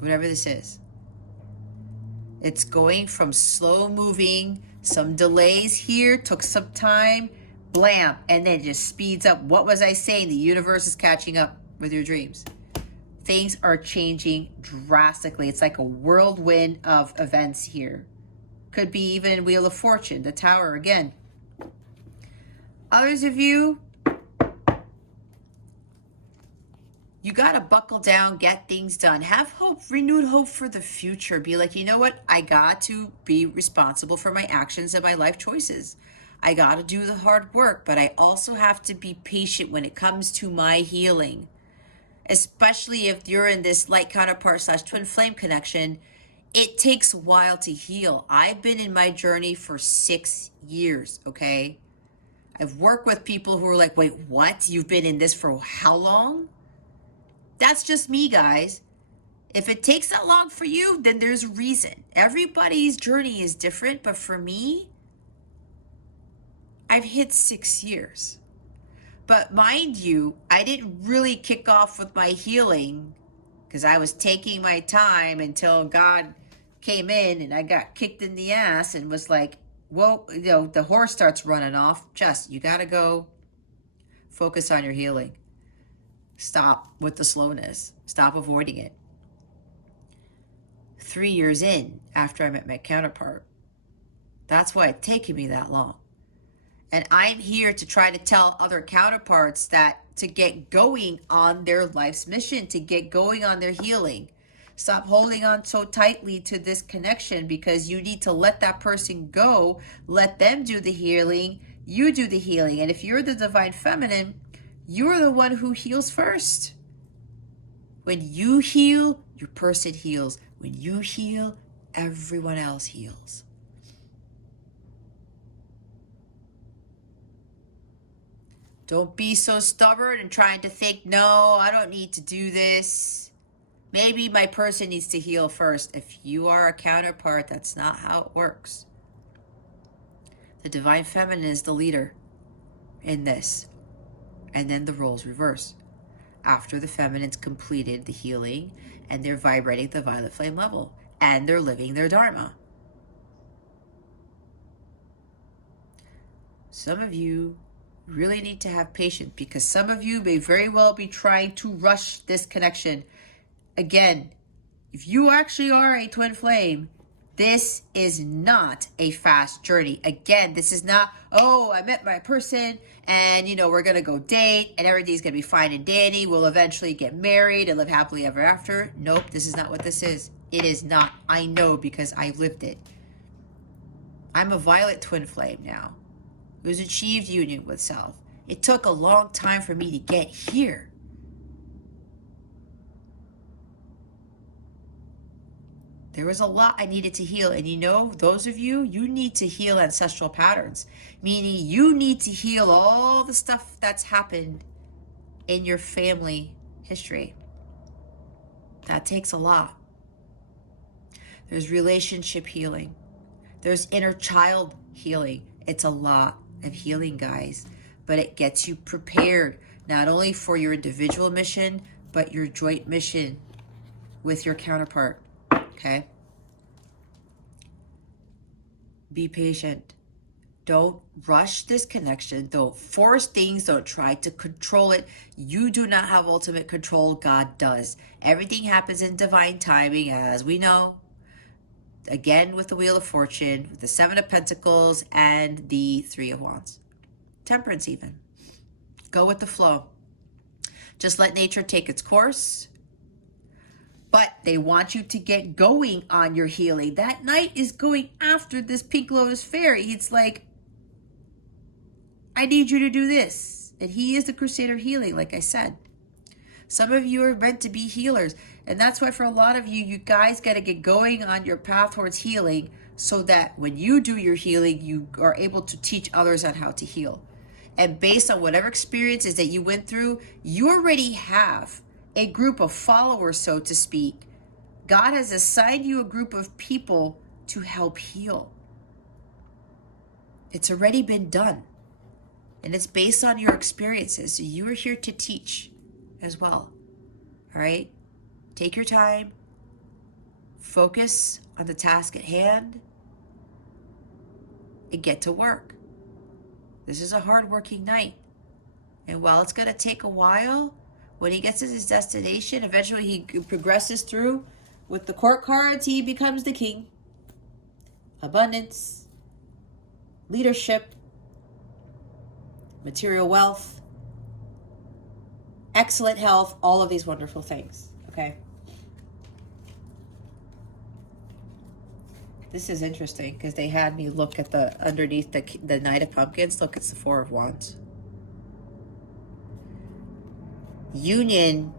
Whatever this is. It's going from slow moving, some delays here, took some time, blam, and then it just speeds up. What was I saying? The universe is catching up with your dreams. Things are changing drastically. It's like a whirlwind of events here. Could be even Wheel of Fortune, the Tower again. Others of you, you got to buckle down, get things done. Have hope, renewed hope for the future. Be like, you know what? I got to be responsible for my actions and my life choices. I got to do the hard work, but I also have to be patient when it comes to my healing. Especially if you're in this light counterpart / twin flame connection, It takes a while to heal. I've been in my journey for 6 years, okay? I've worked with people who are like, wait, what? You've been in this for how long? That's just me, guys. If it takes that long for you, then there's a reason. Everybody's journey is different, but for me, I've hit 6 years. But mind you, I didn't really kick off with my healing because I was taking my time until God came in and I got kicked in the ass and was like, whoa, the horse starts running off. Just, you got to go focus on your healing. Stop with the slowness. Stop avoiding it. 3 years in, after I met my counterpart, that's why it's taken me that long. And I'm here to try to tell other counterparts that to get going on their life's mission, to get going on their healing. Stop holding on so tightly to this connection because you need to let that person go, let them do the healing, you do the healing. And if you're the divine feminine, you're the one who heals first. When you heal, your person heals. When you heal, everyone else heals. Don't be so stubborn and trying to think, no, I don't need to do this. Maybe my person needs to heal first. If you are a counterpart, that's not how it works. The divine feminine is the leader in this. And then the roles reverse. After the feminine's completed the healing and they're vibrating the violet flame level and they're living their dharma. Some of you really need to have patience because some of you may very well be trying to rush this connection. Again, if you actually are a twin flame, this is not a fast journey. Again, this is not, oh, I met my person and, we're going to go date and everything's going to be fine and dandy. We'll eventually get married and live happily ever after. Nope, this is not what this is. It is not. I know because I lived it. I'm a violet twin flame now. It was achieved union with self. It took a long time for me to get here. There was a lot I needed to heal. And those of you, you need to heal ancestral patterns. Meaning you need to heal all the stuff that's happened in your family history. That takes a lot. There's relationship healing. There's inner child healing. It's a lot of healing, guys. But it gets you prepared, not only for your individual mission, but your joint mission with your counterpart. Okay? Be patient. Don't rush this connection. Don't force things. Don't try to control it. You do not have ultimate control. God does. Everything happens in divine timing, as we know. Again, with the Wheel of Fortune, with the Seven of Pentacles, and the Three of Wands. Temperance even. Go with the flow. Just let nature take its course. But they want you to get going on your healing. That knight is going after this pink lotus fairy. It's like, I need you to do this. And he is the crusader of healing, like I said. Some of you are meant to be healers. And that's why for a lot of you, you guys got to get going on your path towards healing so that when you do your healing, you are able to teach others on how to heal. And based on whatever experiences that you went through, you already have a group of followers, so to speak. God has assigned you a group of people to help heal. It's already been done. And it's based on your experiences. So you are here to teach as well. All right? Take your time. Focus on the task at hand. And get to work. This is a hard-working knight. And while it's going to take a while, when he gets to his destination, eventually he progresses through. With the court cards, he becomes the king. Abundance, leadership, material wealth, excellent health, all of these wonderful things, okay? This is interesting because they had me look at the underneath the Knight of Pumpkins. Look, it's the Four of Wands. Union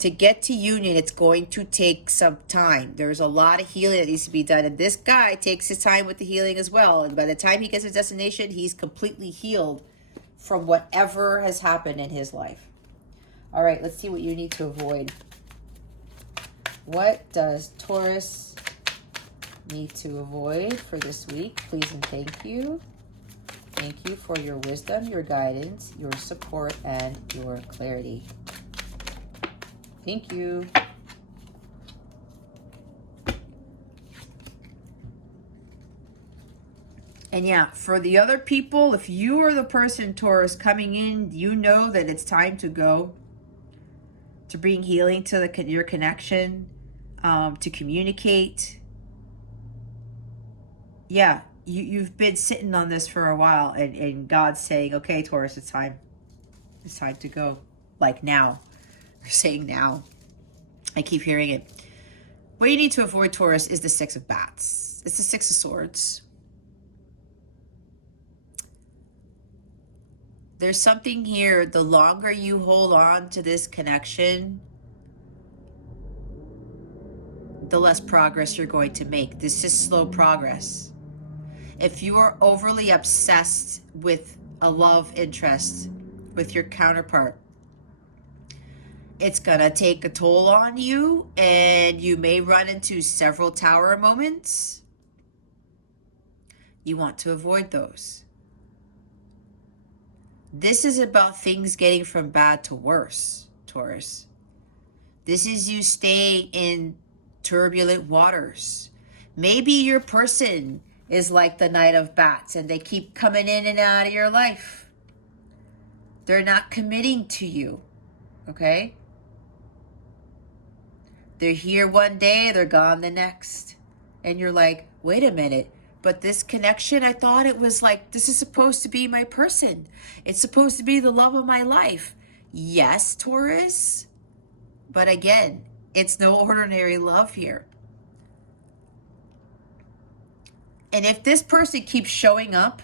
to get to union, it's going to take some time. There's a lot of healing that needs to be done. And this guy takes his time with the healing as well. And by the time he gets to his destination, he's completely healed from whatever has happened in his life. All right, let's see what you need to avoid. What does Taurus need to avoid for this week? Please and thank you. Thank you for your wisdom, your guidance, your support, and your clarity. Thank you. And yeah, for the other people, if you are the person, Taurus, coming in, you know that it's time to go, to bring healing to your connection, to communicate. Yeah, you've been sitting on this for a while, and God's saying, okay, Taurus, it's time. It's time to go. Like now. You're saying now. I keep hearing it. What you need to avoid, Taurus, is the Six of Bats. It's the Six of Swords. There's something here. The longer you hold on to this connection, the less progress you're going to make. This is slow progress. If you are overly obsessed with a love interest, with your counterpart, it's gonna take a toll on you, and you may run into several tower moments. You want to avoid those. This is about things getting from bad to worse, Taurus. This is you staying in turbulent waters. Maybe your person is like the Knight of Bats, and they keep coming in and out of your life. They're not committing to you, okay? They're here one day, they're gone the next. And you're like, wait a minute, but this connection, I thought it was like, this is supposed to be my person. It's supposed to be the love of my life. Yes, Taurus. But again, it's no ordinary love here. And if this person keeps showing up,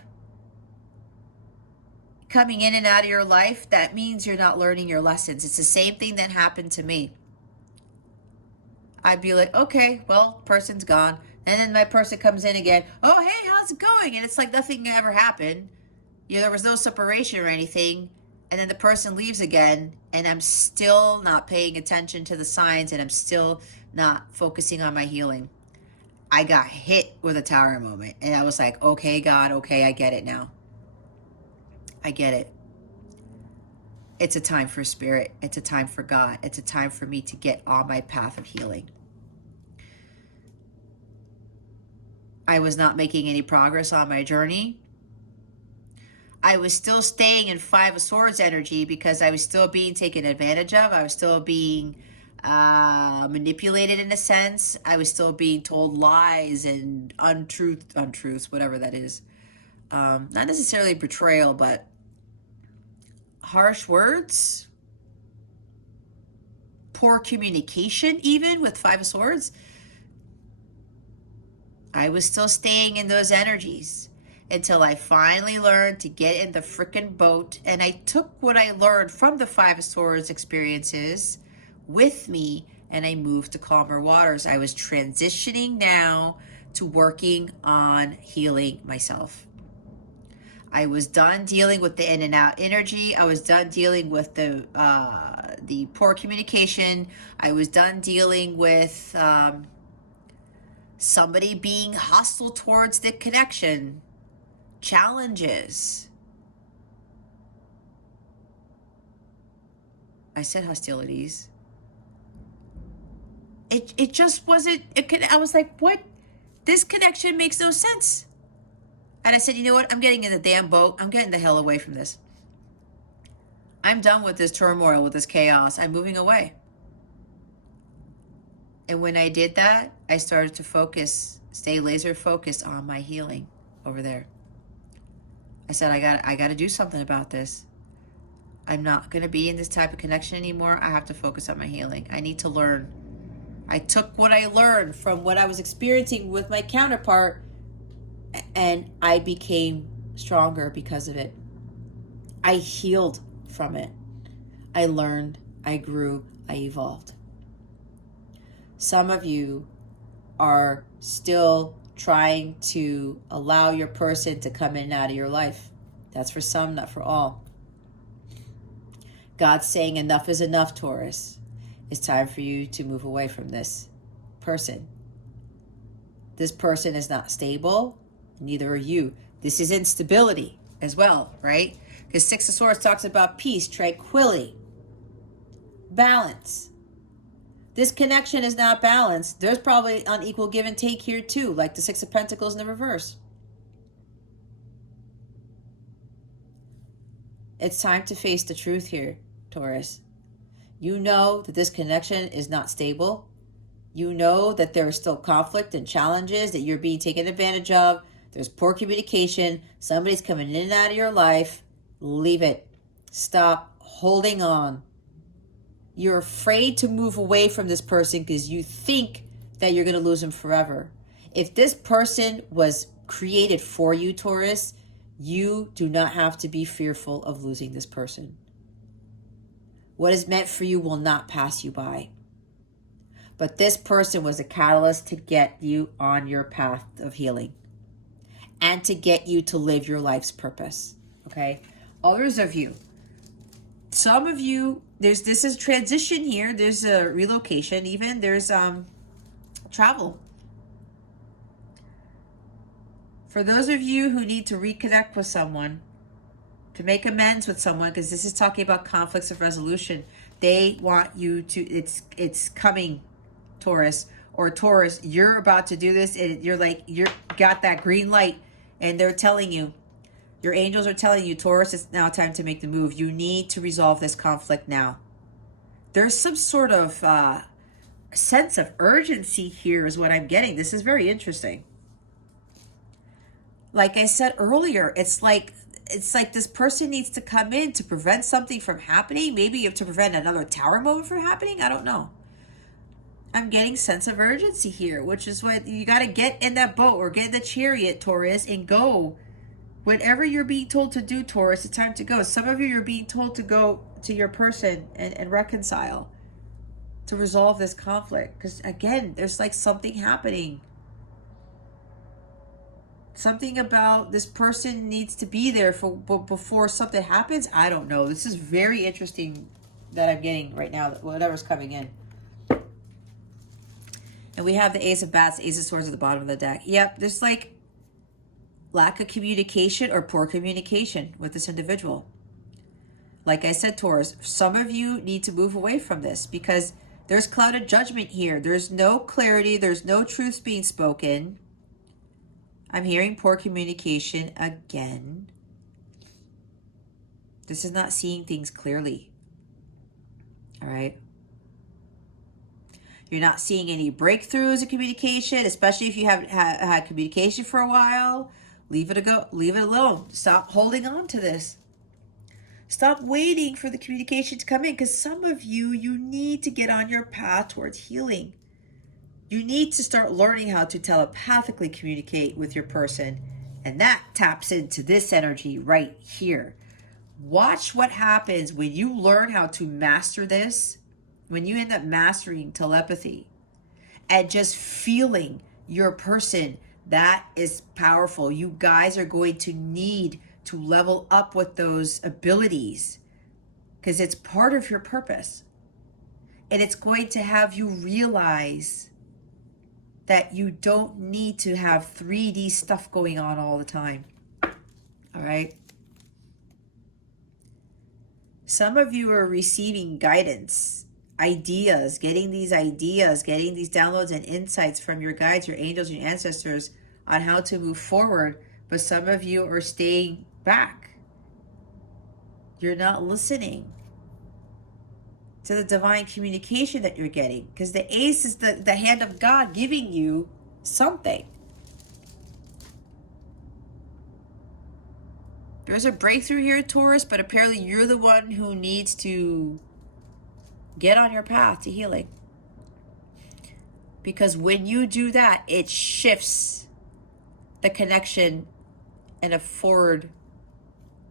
coming in and out of your life, that means you're not learning your lessons. It's the same thing that happened to me. I'd be like, okay, well, person's gone. And then my person comes in again. Oh, hey, how's it going? And it's like nothing ever happened. You know, there was no separation or anything. And then the person leaves again, and I'm still not paying attention to the signs, and I'm still not focusing on my healing. I got hit with a tower moment, and I was like, okay, God, okay, I get it now. I get it. It's a time for spirit. It's a time for God. It's a time for me to get on my path of healing. I was not making any progress on my journey. I was still staying in Five of Swords energy because I was still being taken advantage of. I was still being manipulated in a sense. I was still being told lies and untruths, whatever that is. Not necessarily betrayal, but harsh words, poor communication, even with Five of Swords. I was still staying in those energies until I finally learned to get in the frickin' boat, and I took what I learned from the Five of Swords experiences with me, and I moved to calmer waters. I was transitioning now to working on healing myself. I was done dealing with the in and out energy. I was done dealing with the poor communication. I was done dealing with somebody being hostile towards the connection, challenges. I said hostilities. It just wasn't, I was like, what? This connection makes no sense. And I said, you know what? I'm getting in the damn boat. I'm getting the hell away from this. I'm done with this turmoil, with this chaos. I'm moving away. And when I did that, I started to focus, stay laser focused on my healing over there. I said, I got to do something about this. I'm not going to be in this type of connection anymore. I have to focus on my healing. I need to learn. I took what I learned from what I was experiencing with my counterpart, and I became stronger because of it. I healed from it. I learned. I grew, I evolved. Some of you are still trying to allow your person to come in and out of your life. That's for some, not for all. God's saying enough is enough, Taurus. It's time for you to move away from this person. This person is not stable, neither are you. This is instability as well, right? Because Six of Swords talks about peace, tranquility, balance. This connection is not balanced. There's probably unequal give and take here too, like the Six of Pentacles in the reverse. It's time to face the truth here, Taurus. You know that this connection is not stable. You know that there is still conflict and challenges, that you're being taken advantage of. There's poor communication. Somebody's coming in and out of your life. Leave it. Stop holding on. You're afraid to move away from this person because you think that you're going to lose him forever. If this person was created for you, Taurus, you do not have to be fearful of losing this person. What is meant for you will not pass you by. But this person was a catalyst to get you on your path of healing and to get you to live your life's purpose. Okay? Others of you, some of you, this is transition here. There's a relocation even. There's travel. For those of you who need to reconnect with someone, to make amends with someone, because this is talking about conflicts of resolution, they want you to, it's coming, Taurus, or Taurus, you're about to do this, and you're got that green light, and they're telling you, your angels are telling you, Taurus, it's now time to make the move. You need to resolve this conflict now. There's some sort of sense of urgency here is what I'm getting. This is very interesting. Like I said earlier, it's like this person needs to come in to prevent something from happening. Maybe to prevent another tower moment from happening. I don't know. I'm getting sense of urgency here, which is what you got to get in that boat or get in the chariot, Taurus, and go. Whatever you're being told to do, Taurus, it's time to go. Some of you, you're being told to go to your person and reconcile, to resolve this conflict. Because again, there's like something happening. Something about this person needs to be there before something happens. I don't know. This is very interesting that I'm getting right now, whatever's coming in. And we have the Ace of Bats, Ace of Swords at the bottom of the deck. Yep, there's like lack of communication or poor communication with this individual. Like I said, Taurus, some of you need to move away from this because there's clouded judgment here. There's no clarity. There's no truth being spoken. I'm hearing poor communication again. This is not seeing things clearly. All right. You're not seeing any breakthroughs in communication, especially if you haven't had communication for a while. Leave it alone. Stop holding on to this. Stop waiting for the communication to come in, because some of you need to get on your path towards healing. You need to start learning how to telepathically communicate with your person, and that taps into this energy right here. Watch what happens when you learn how to master this, when you end up mastering telepathy and just feeling your person. That is powerful. You guys are going to need to level up with those abilities because it's part of your purpose. And it's going to have you realize that you don't need to have 3D stuff going on all the time. All right? Some of you are receiving guidance, ideas, getting these downloads and insights from your guides, your angels, your ancestors on how to move forward. But some of you are staying back. You're not listening to the divine communication that you're getting, because the ace is the hand of God giving you something. There's a breakthrough here, Taurus, but apparently you're the one who needs to get on your path to healing. Because when you do that, it shifts the connection in a forward,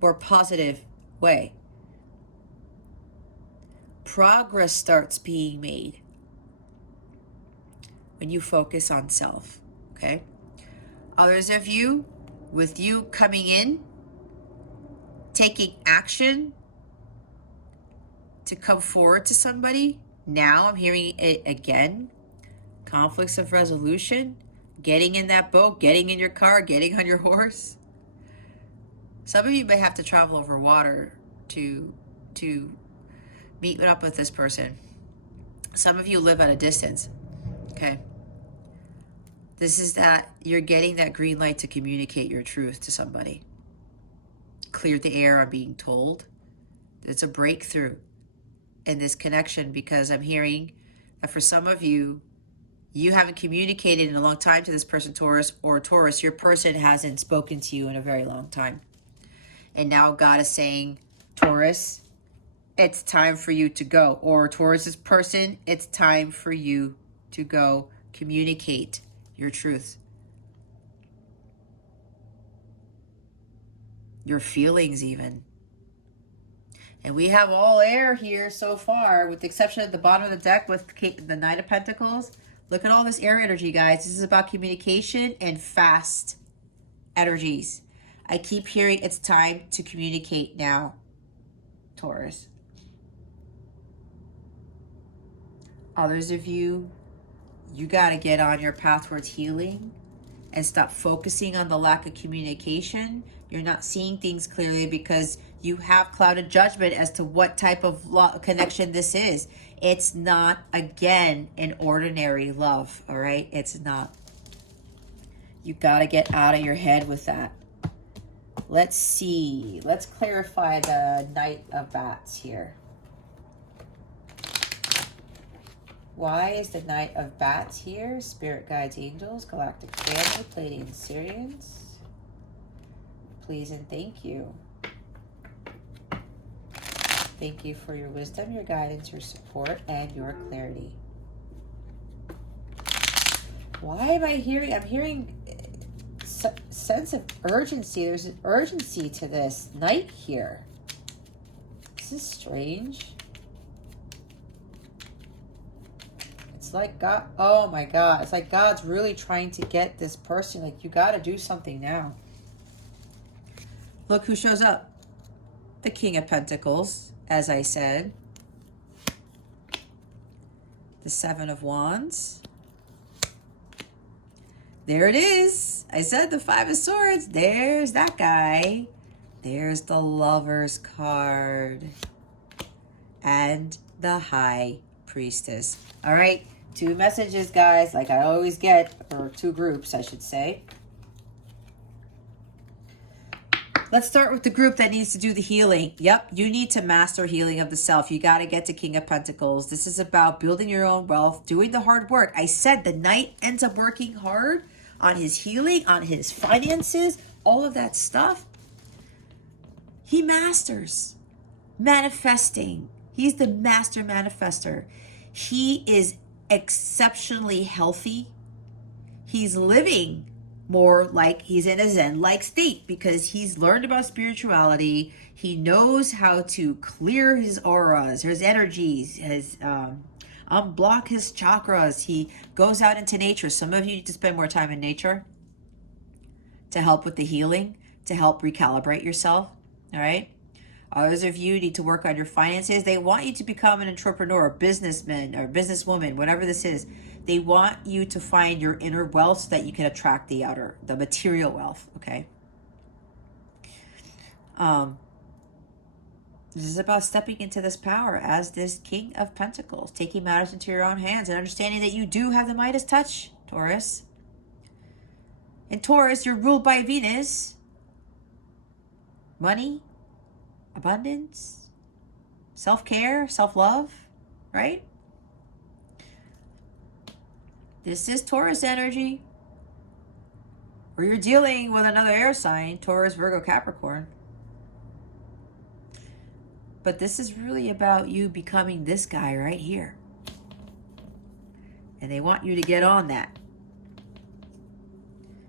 more positive way. progress starts being made when you focus on self, okay? Others of you, with you coming in, taking action to come forward to somebody, now I'm hearing it again. Conflicts of resolution, getting in that boat, getting in your car, getting on your horse. Some of you may have to travel over water to meet up with this person. Some of you live at a distance, okay? This is that you're getting that green light to communicate your truth to somebody. Clear the air on being told. It's a breakthrough in this connection, because I'm hearing that for some of you, you haven't communicated in a long time to this person, Taurus, or Taurus, your person hasn't spoken to you in a very long time. And now God is saying, Taurus, it's time for you to go. Or Taurus's person, it's time for you to go communicate your truth. Your feelings even. And we have all air here so far, with the exception of the bottom of the deck with the Knight of Pentacles. Look at all this air energy, guys. This is about communication and fast energies. I keep hearing it's time to communicate now, Taurus. Others of you, you got to get on your path towards healing and stop focusing on the lack of communication. You're not seeing things clearly because you have clouded judgment as to what type of connection this is. It's not, again, an ordinary love, all right? It's not. You got to get out of your head with that. Let's see. Let's clarify the Knight of Bats here. Why is the Knight of Bats here? Spirit guides, angels, galactic family, Pleiadian Syrians. Please and thank you. Thank you for your wisdom, your guidance, your support, and your clarity. Why am I hearing? I'm hearing sense of urgency. There's an urgency to this Knight here. This is strange. It's like God, oh my God. It's like God's really trying to get this person, like, you got to do something now. Look who shows up. The King of Pentacles, as I said. The Seven of Wands. There it is. I said the Five of Swords. There's that guy. There's the Lover's card. And the High Priestess. All right. 2 messages, guys, like I always get, or 2 groups, I should say. Let's start with the group that needs to do the healing. Yep, you need to master healing of the self. You got to get to King of Pentacles. This is about building your own wealth, doing the hard work. I said the Knight ends up working hard on his healing, on his finances, all of that stuff. He masters manifesting. He's the master manifester. He is exceptionally healthy. He's living more like he's in a Zen-like state because he's learned about spirituality. He knows how to clear his auras, his energies, his unblock his chakras. He goes out into nature. Some of you need to spend more time in nature to help with the healing, to help recalibrate yourself. All right. Others of you need to work on your finances. They want you to become an entrepreneur, a businessman or businesswoman, whatever this is. They want you to find your inner wealth so that you can attract the outer, the material wealth, okay? This is about stepping into this power as this King of Pentacles, taking matters into your own hands and understanding that you do have the Midas touch, Taurus. In Taurus, you're ruled by Venus. Money, abundance, self-care, self-love, right? This is Taurus energy. Or you're dealing with another air sign, Taurus, Virgo, Capricorn. But this is really about you becoming this guy right here. And they want you to get on that.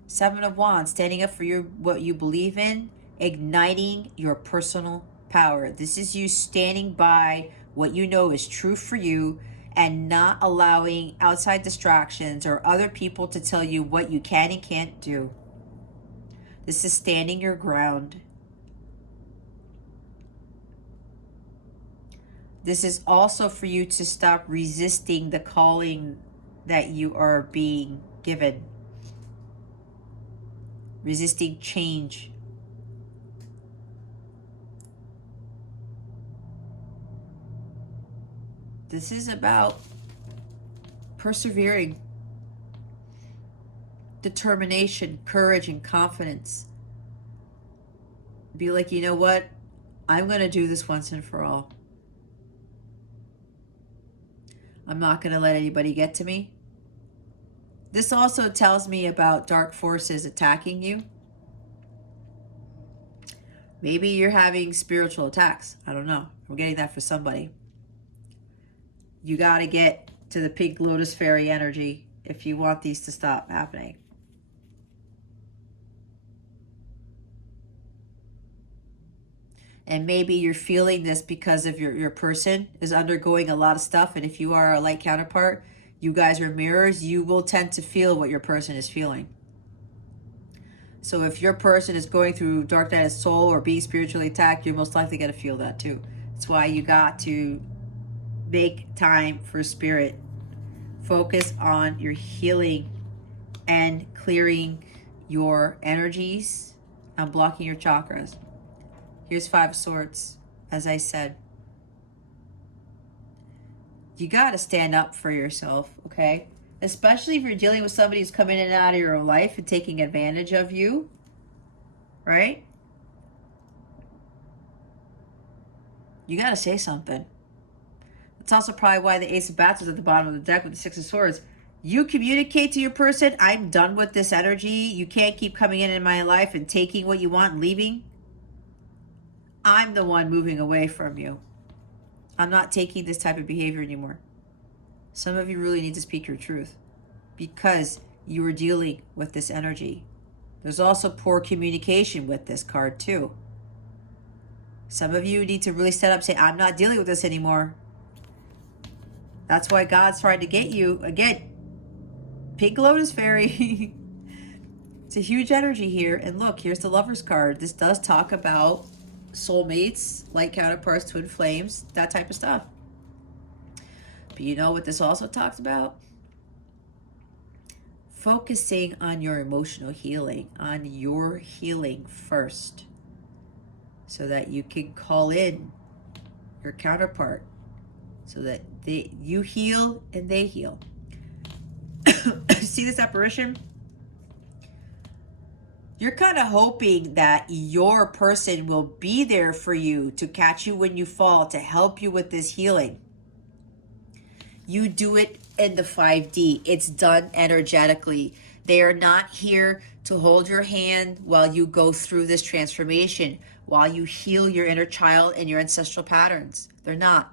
Seven of Wands, standing up for what you believe in, igniting your personal power. This is you standing by what you know is true for you, and not allowing outside distractions or other people to tell you what you can and can't do. This is standing your ground. This is also for you to stop resisting the calling that you are being given. Resisting change. This is about persevering, determination, courage, and confidence. Be like, you know what? I'm going to do this once and for all. I'm not going to let anybody get to me. This also tells me about dark forces attacking you. Maybe you're having spiritual attacks. I don't know. I'm getting that for somebody. You got to get to the pink lotus fairy energy if you want these to stop happening. And maybe you're feeling this because of your person is undergoing a lot of stuff. And if you are a light counterpart, you guys are mirrors, you will tend to feel what your person is feeling. So if your person is going through dark night of soul or being spiritually attacked, you're most likely going to feel that too. That's why you got to make time for spirit. Focus on your healing and clearing your energies and blocking your chakras. Here's 5 of Swords. As I said, you got to stand up for yourself, okay? Especially if you're dealing with somebody who's coming in and out of your life and taking advantage of you, right? You got to say something. That's also probably why the Ace of Bats is at the bottom of the deck with the 6 of Swords. You communicate to your person, I'm done with this energy. You can't keep coming in my life and taking what you want and leaving. I'm the one moving away from you. I'm not taking this type of behavior anymore. Some of you really need to speak your truth because you are dealing with this energy. There's also poor communication with this card too. Some of you need to really stand up and say, I'm not dealing with this anymore. That's why God's trying to get you. Again, pink lotus fairy. It's a huge energy here. And look, here's the Lover's card. This does talk about soulmates, light counterparts, twin flames, that type of stuff. But you know what this also talks about? Focusing on your emotional healing, on your healing first, so that you can call in your counterpart, so that you heal and they heal. See this apparition? You're kind of hoping that your person will be there for you to catch you when you fall, to help you with this healing. You do it in the 5D. It's done energetically. They are not here to hold your hand while you go through this transformation, while you heal your inner child and your ancestral patterns. They're not.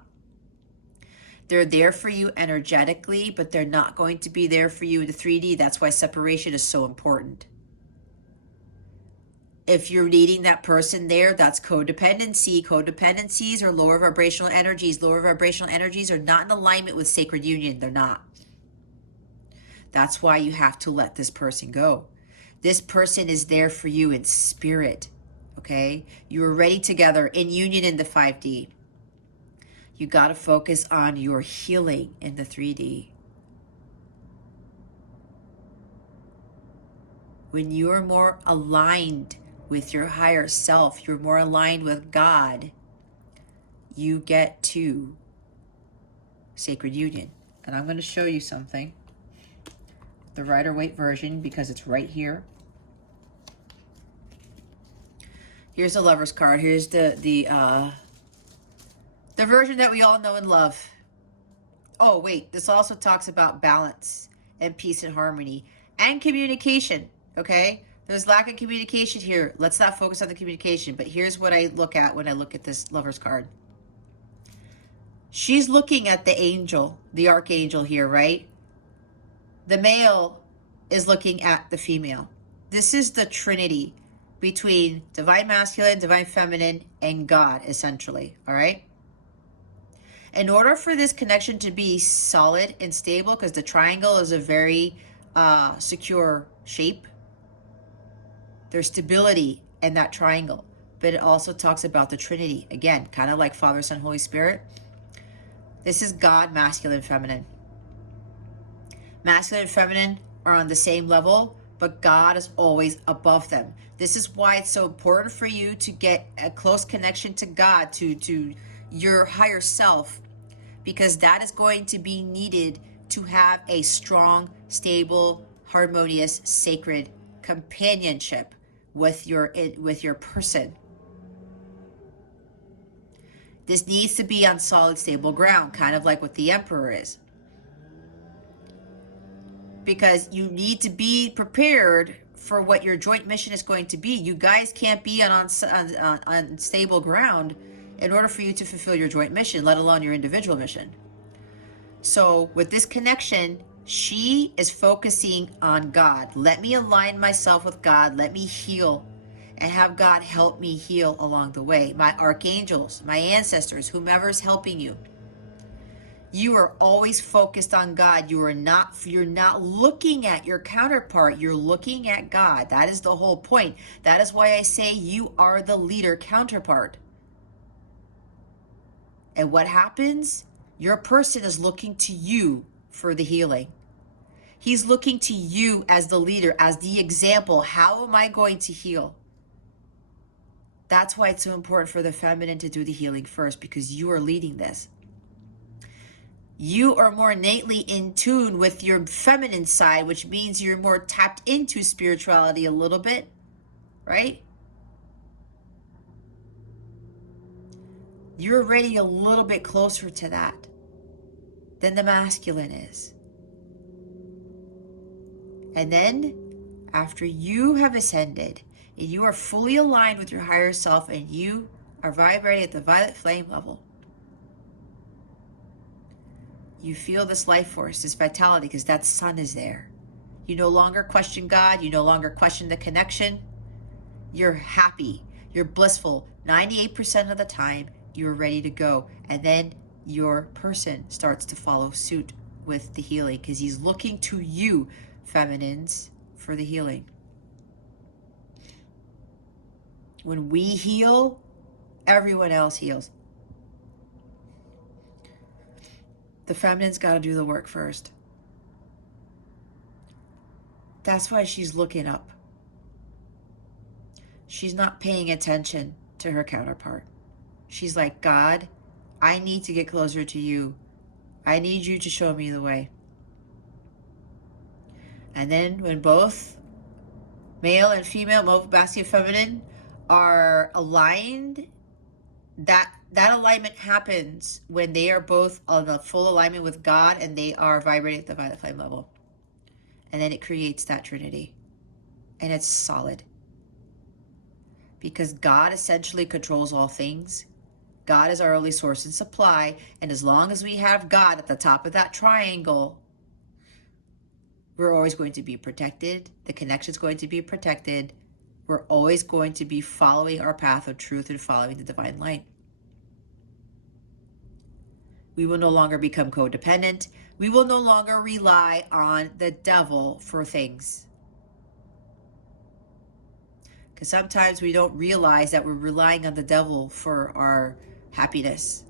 They're there for you energetically, but they're not going to be there for you in the 3D. That's why separation is so important. If you're needing that person there, that's codependency. Codependencies are lower vibrational energies. Lower vibrational energies are not in alignment with sacred union. They're not. That's why you have to let this person go. This person is there for you in spirit, okay? You are ready together in union in the 5D. You got to focus on your healing in the 3D. When you're more aligned with your higher self, you're more aligned with God, you get to sacred union. And I'm going to show you something. The Rider-Waite version, because it's right here. Here's the Lover's card. Here's the version that we all know and love. Oh, wait. This also talks about balance and peace and harmony and communication, okay? There's lack of communication here. Let's not focus on the communication, but here's what I look at when I look at this Lover's card. She's looking at the angel, the archangel here, right? The male is looking at the female. This is the trinity between divine masculine, divine feminine, and God, essentially, all right? In order for this connection to be solid and stable, because the triangle is a very secure shape, there's stability in that triangle. But it also talks about the Trinity. Again, kind of like Father, Son, Holy Spirit. This is God, masculine, feminine. Masculine and feminine are on the same level, but God is always above them. This is why it's so important for you to get a close connection to God, to your higher self, because that is going to be needed to have a strong, stable, harmonious, sacred companionship with your person. This needs to be on solid, stable ground, kind of like what the Emperor is. Because you need to be prepared for what your joint mission is going to be. You guys can't be on stable ground in order for you to fulfill your joint mission, let alone your individual mission. So with this connection, she is focusing on God. Let me align myself with God. Let me heal and have God help me heal along the way. My archangels, my ancestors, whomever's helping you. You are always focused on God. You're not looking at your counterpart. You're looking at God. That is the whole point. That is why I say you are the leader counterpart. And what happens? Your person is looking to you for the healing. He's looking to you as the leader, as the example. How am I going to heal? That's why it's so important for the feminine to do the healing first, because you are leading this. You are more innately in tune with your feminine side, which means you're more tapped into spirituality a little bit, right? You're already a little bit closer to that than the masculine is. And then, after you have ascended, and you are fully aligned with your higher self, and you are vibrating at the violet flame level, you feel this life force, this vitality, because that sun is there. You no longer question God. You no longer question the connection. You're happy. You're blissful. 98% of the time, you're ready to go. And then your person starts to follow suit with the healing, because he's looking to you, feminines, for the healing. When we heal, everyone else heals. The feminine's got to do the work first. That's why she's looking up. She's not paying attention to her counterpart. She's like, God, I need to get closer to you. I need you to show me the way. And then when both male and female, both masculine and feminine, are aligned, that alignment happens when they are both on a full alignment with God and they are vibrating at the violet flame level. And then it creates that Trinity. And it's solid. Because God essentially controls all things. God is our only source and supply. And as long as we have God at the top of that triangle, we're always going to be protected. The connection is going to be protected. We're always going to be following our path of truth and following the divine light. We will no longer become codependent. We will no longer rely on the devil for things. Because sometimes we don't realize that we're relying on the devil for our happiness,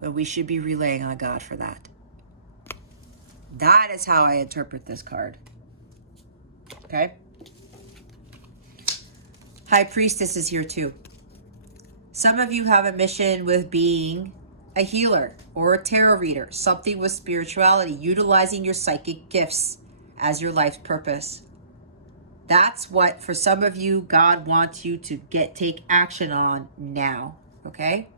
when we should be relying on God for that. That is how I interpret this card. Okay? High Priestess is here too. Some of you have a mission with being a healer or a tarot reader, something with spirituality, utilizing your psychic gifts as your life's purpose. That's what, for some of you, God wants you to take action on now, okay?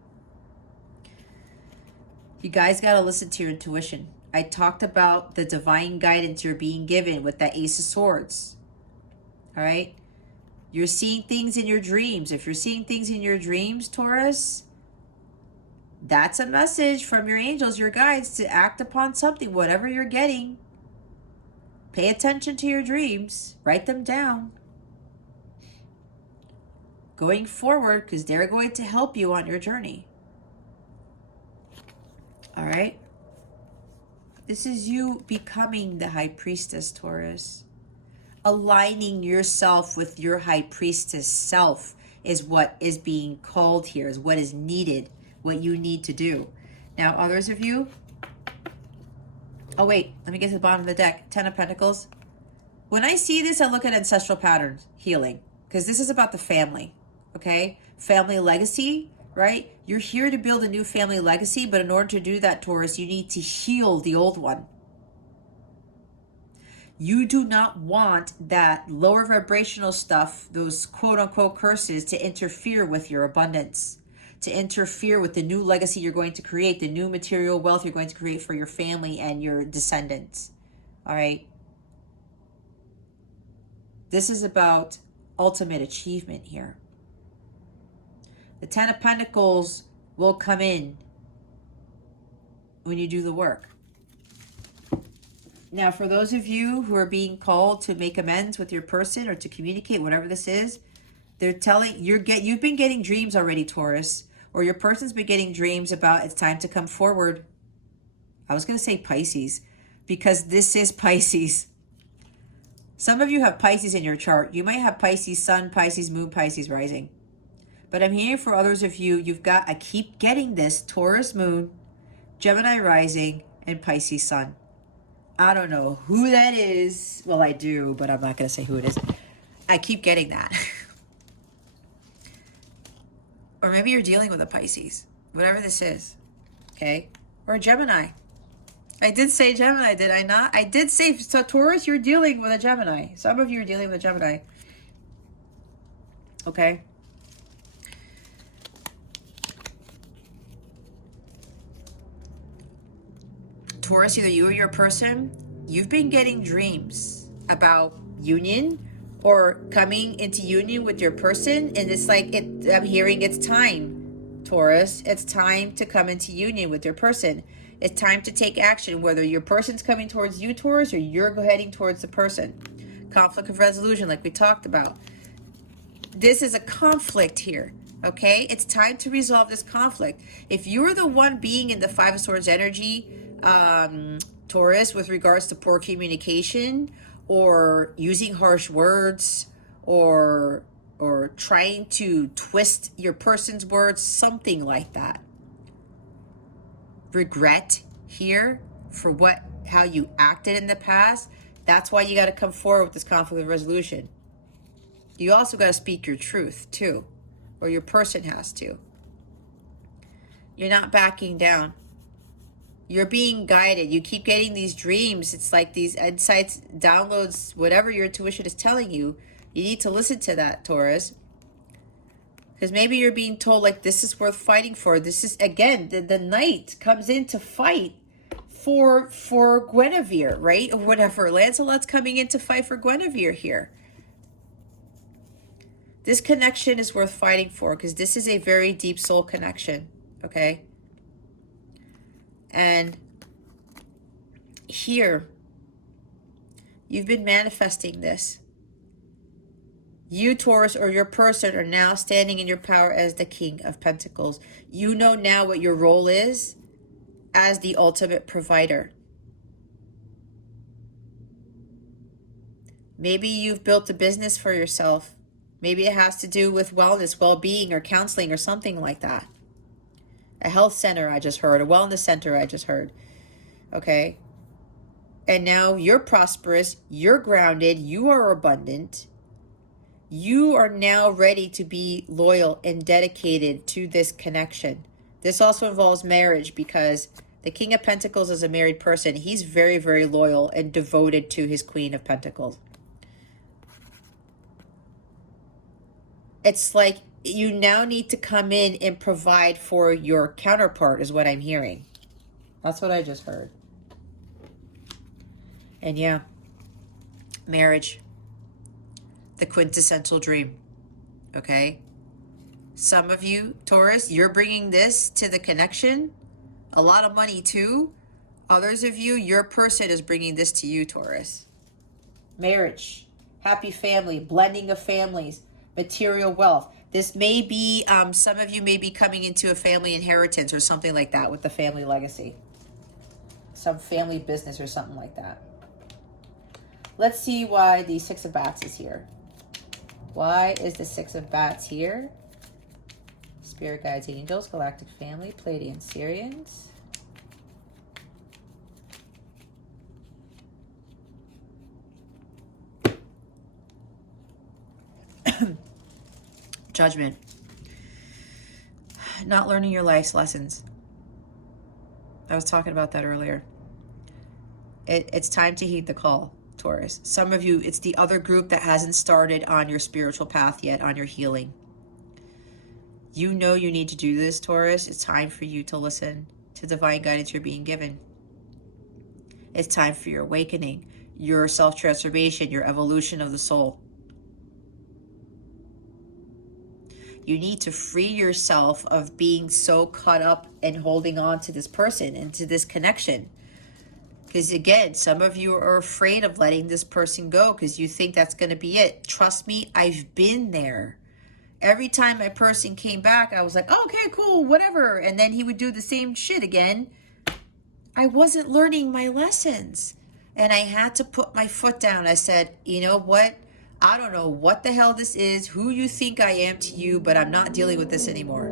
You guys got to listen to your intuition. I talked about the divine guidance you're being given with that Ace of Swords, all right? You're seeing things in your dreams. If you're seeing things in your dreams, Taurus, that's a message from your angels, your guides, to act upon something, whatever you're getting. Pay attention to your dreams. Write them down. Going forward, because they're going to help you on your journey. All right? This is you becoming the high priestess, Taurus. Aligning yourself with your high priestess self is what is being called here, is what is needed, what you need to do. Now, others of you, oh wait, let me get to the bottom of the deck. 10 of Pentacles. When I see this, I look at ancestral patterns, healing, because this is about the family, okay? Family legacy, right? You're here to build a new family legacy, but in order to do that, Taurus, you need to heal the old one. You do not want that lower vibrational stuff, those quote unquote curses, to interfere with your abundance, to interfere with the new legacy you're going to create, the new material wealth you're going to create for your family and your descendants. All right. This is about ultimate achievement here. The 10 of Pentacles will come in when you do the work. Now, for those of you who are being called to make amends with your person or to communicate, whatever this is, they're telling you've been getting dreams already, Taurus, or your person's been getting dreams about it's time to come forward. I was going to say Pisces because this is Pisces. Some of you have Pisces in your chart. You might have Pisces sun, Pisces moon, Pisces rising. But I'm hearing for others of you, I keep getting this, Taurus moon, Gemini rising, and Pisces sun. I don't know who that is. Well, I do, but I'm not going to say who it is. I keep getting that. Or maybe you're dealing with a Pisces, whatever this is, okay? Or a Gemini. I did say Gemini, did I not? I did say, so Taurus, you're dealing with a Gemini. Some of you are dealing with a Gemini. Okay? Taurus, either you or your person, you've been getting dreams about union or coming into union with your person. And it's like, I'm hearing it's time, Taurus. It's time to come into union with your person. It's time to take action, whether your person's coming towards you, Taurus, or you're heading towards the person. Conflict of resolution, like we talked about. This is a conflict here, okay? It's time to resolve this conflict. If you're the one being in the Five of Swords energy, Taurus, with regards to poor communication or using harsh words or trying to twist your person's words, something like that. Regret here for how you acted in the past. That's why you got to come forward with this conflict of resolution. You also got to speak your truth too, or your person has to. You're not backing down. You're being guided. You keep getting these dreams. It's like these insights, downloads, whatever your intuition is telling you. You need to listen to that, Taurus. Because maybe you're being told, like, this is worth fighting for. This is, again, the knight comes in to fight for Guinevere, right? Or whatever. Lancelot's coming in to fight for Guinevere here. This connection is worth fighting for because this is a very deep soul connection, okay? And here, you've been manifesting this. You, Taurus, or your person are now standing in your power as the King of Pentacles. You know now what your role is as the ultimate provider. Maybe you've built a business for yourself. Maybe it has to do with wellness, well-being, or counseling, or something like that. A health center, I just heard. A wellness center, I just heard. Okay? And now you're prosperous. You're grounded. You are abundant. You are now ready to be loyal and dedicated to this connection. This also involves marriage because the King of Pentacles is a married person. He's very, very loyal and devoted to his Queen of Pentacles. It's like you now need to come in and provide for your counterpart is what I'm hearing. That's what I just heard. And yeah, marriage, the quintessential dream, okay? Some of you, Taurus, you're bringing this to the connection. A lot of money too. Others of you, your person is bringing this to you, Taurus. Marriage, happy family, blending of families, material wealth. This may be, some of you may be coming into a family inheritance or something like that with the family legacy. some family business or something like that. Let's see why the Six of Bats is here. Why is the Six of Bats here? Spirit guides, angels, galactic family, Pleiadians, Sirians. Judgment. Not learning your life's lessons. I was talking about that earlier. It's time to heed the call, Taurus. Some of you, it's the other group that hasn't started on your spiritual path yet, on your healing. You know you need to do this, Taurus. It's time for you to listen to divine guidance you're being given. It's time for your awakening, your self-transformation, your evolution of the soul. You need to free yourself of being so caught up and holding on to this person and to this connection. Because again, some of you are afraid of letting this person go because you think that's going to be it. Trust me, I've been there. Every time my person came back, I was like, oh, okay, cool, whatever. And then he would do the same shit again. I wasn't learning my lessons. And I had to put my foot down. I said, you know what? I don't know what the hell this is, who you think I am to you, but I'm not dealing with this anymore.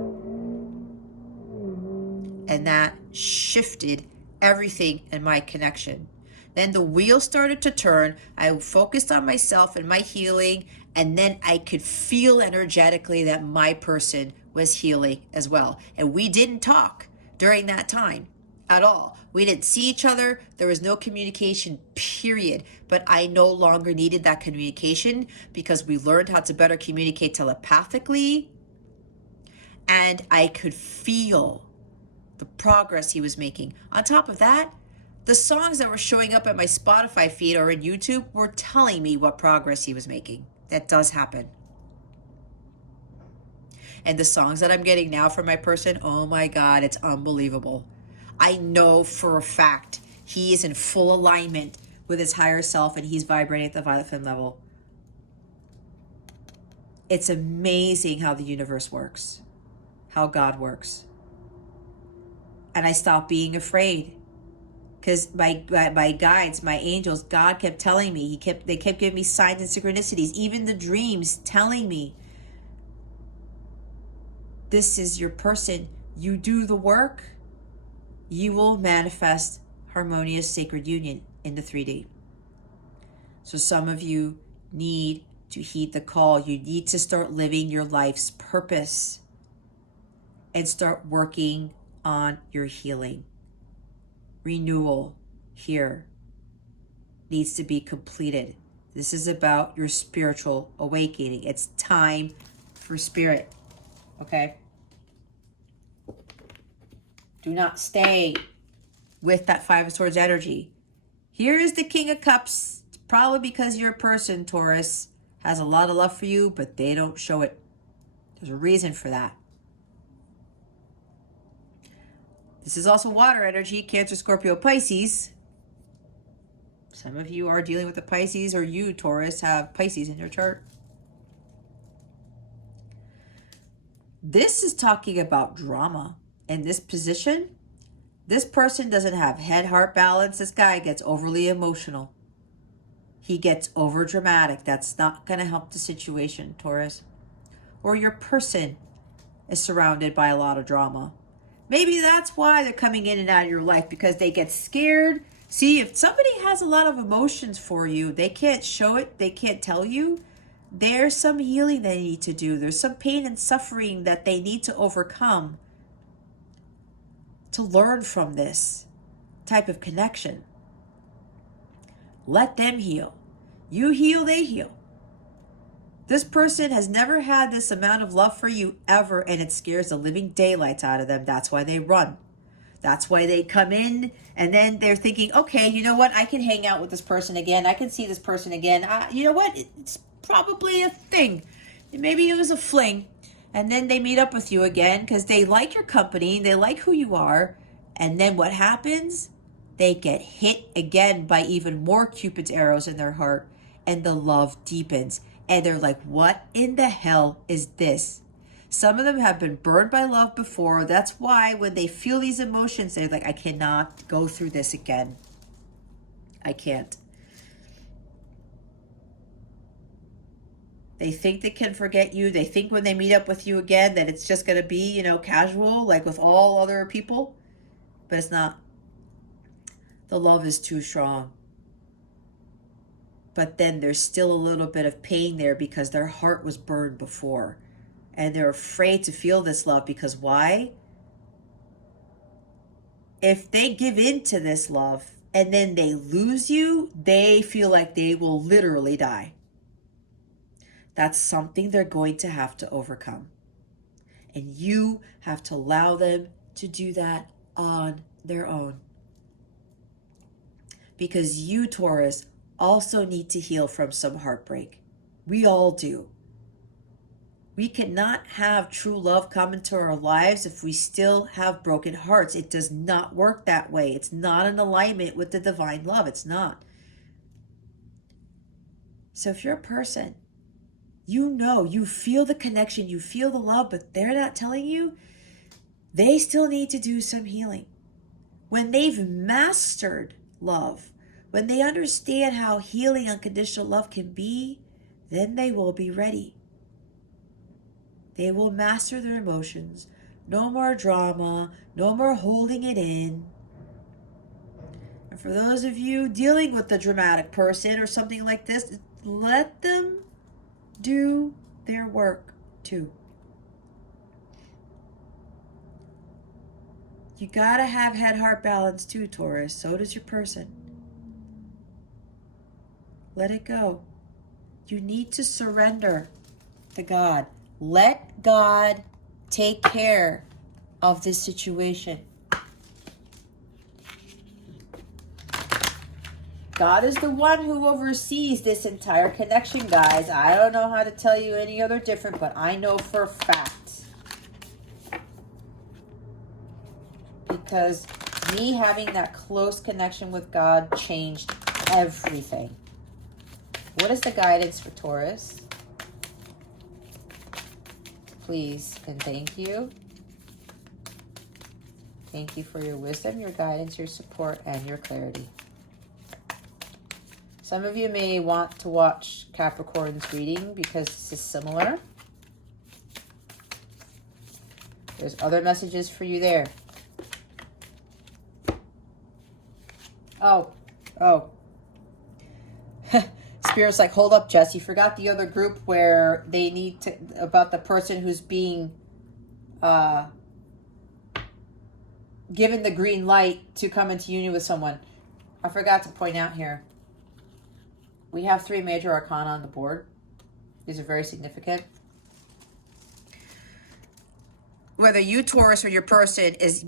And that shifted everything in my connection. Then the wheel started to turn. I focused on myself and my healing, and then I could feel energetically that my person was healing as well. And we didn't talk during that time at all. We didn't see each other. There was no communication, period. But I no longer needed that communication because we learned how to better communicate telepathically. And I could feel the progress he was making. On top of that, the songs that were showing up at my Spotify feed or in YouTube were telling me what progress he was making. That does happen. And the songs that I'm getting now from my person, oh my God, it's unbelievable. I know for a fact he is in full alignment with his higher self and he's vibrating at the violet flame level. It's amazing how the universe works, how God works. And I stopped being afraid because my guides, my angels, God kept telling me, they kept giving me signs and synchronicities, even the dreams telling me, this is your person. You do the work, you will manifest harmonious sacred union in the 3D. So some of you need to heed the call. You need to start living your life's purpose and start working on your healing. Renewal here needs to be completed. This is about your spiritual awakening. It's time for spirit, okay? Do not stay with that Five of Swords energy. Here is the King of Cups. It's probably because your person, Taurus, has a lot of love for you, but they don't show it. There's a reason for that. This is also water energy, Cancer, Scorpio, Pisces. Some of you are dealing with the Pisces, or you, Taurus, have Pisces in your chart. This is talking about drama. In this position, this person doesn't have head-heart balance. This guy gets overly emotional. He gets over dramatic. That's not going to help the situation, Taurus. Or your person is surrounded by a lot of drama. Maybe that's why they're coming in and out of your life, because they get scared. See, if somebody has a lot of emotions for you, they can't show it, they can't tell you. There's some healing they need to do. There's some pain and suffering that they need to overcome to learn from this type of connection. Let them heal. You heal, they heal. This person has never had this amount of love for you ever, and it scares the living daylights out of them. That's why they run. That's why they come in, and then they're thinking, okay, you know what? I can hang out with this person again. I can see this person again. You know what? It's probably a thing. Maybe it was a fling. And then they meet up with you again because they like your company. They like who you are. And then what happens? They get hit again by even more Cupid's arrows in their heart. And the love deepens. And they're like, what in the hell is this? Some of them have been burned by love before. That's why when they feel these emotions, they're like, I cannot go through this again. I can't. They think they can forget you. They think when they meet up with you again that it's just going to be, casual, like with all other people. But it's not. The love is too strong. But then there's still a little bit of pain there because their heart was burned before. And they're afraid to feel this love because why? If they give in to this love and then they lose you, they feel like they will literally die. That's something they're going to have to overcome. And you have to allow them to do that on their own. Because you, Taurus, also need to heal from some heartbreak. We all do. We cannot have true love come into our lives if we still have broken hearts. It does not work that way. It's not in alignment with the divine love. It's not. So if you're a person, you feel the connection, you feel the love, but they're not telling you, they still need to do some healing. When they've mastered love, when they understand how healing unconditional love can be, then they will be ready. They will master their emotions. No more drama, no more holding it in. And for those of you dealing with a dramatic person or something like this, let them do their work too. You gotta have head-heart balance too, Taurus. So does your person. Let it go. You need to surrender to God. Let God take care of this situation. God is the one who oversees this entire connection, guys. I don't know how to tell you any other different, but I know for a fact. Because me having that close connection with God changed everything. What is the guidance for Taurus? Please and thank you. Thank you for your wisdom, your guidance, your support, and your clarity. Some of you may want to watch Capricorn's reading because this is similar. There's other messages for you there. Oh. Spirit's like, hold up, Jess. You forgot the other group where they need to, about the person who's being given the green light to come into union with someone. I forgot to point out here. We have 3 major arcana on the board. These are very significant. Whether you, Taurus, or your person is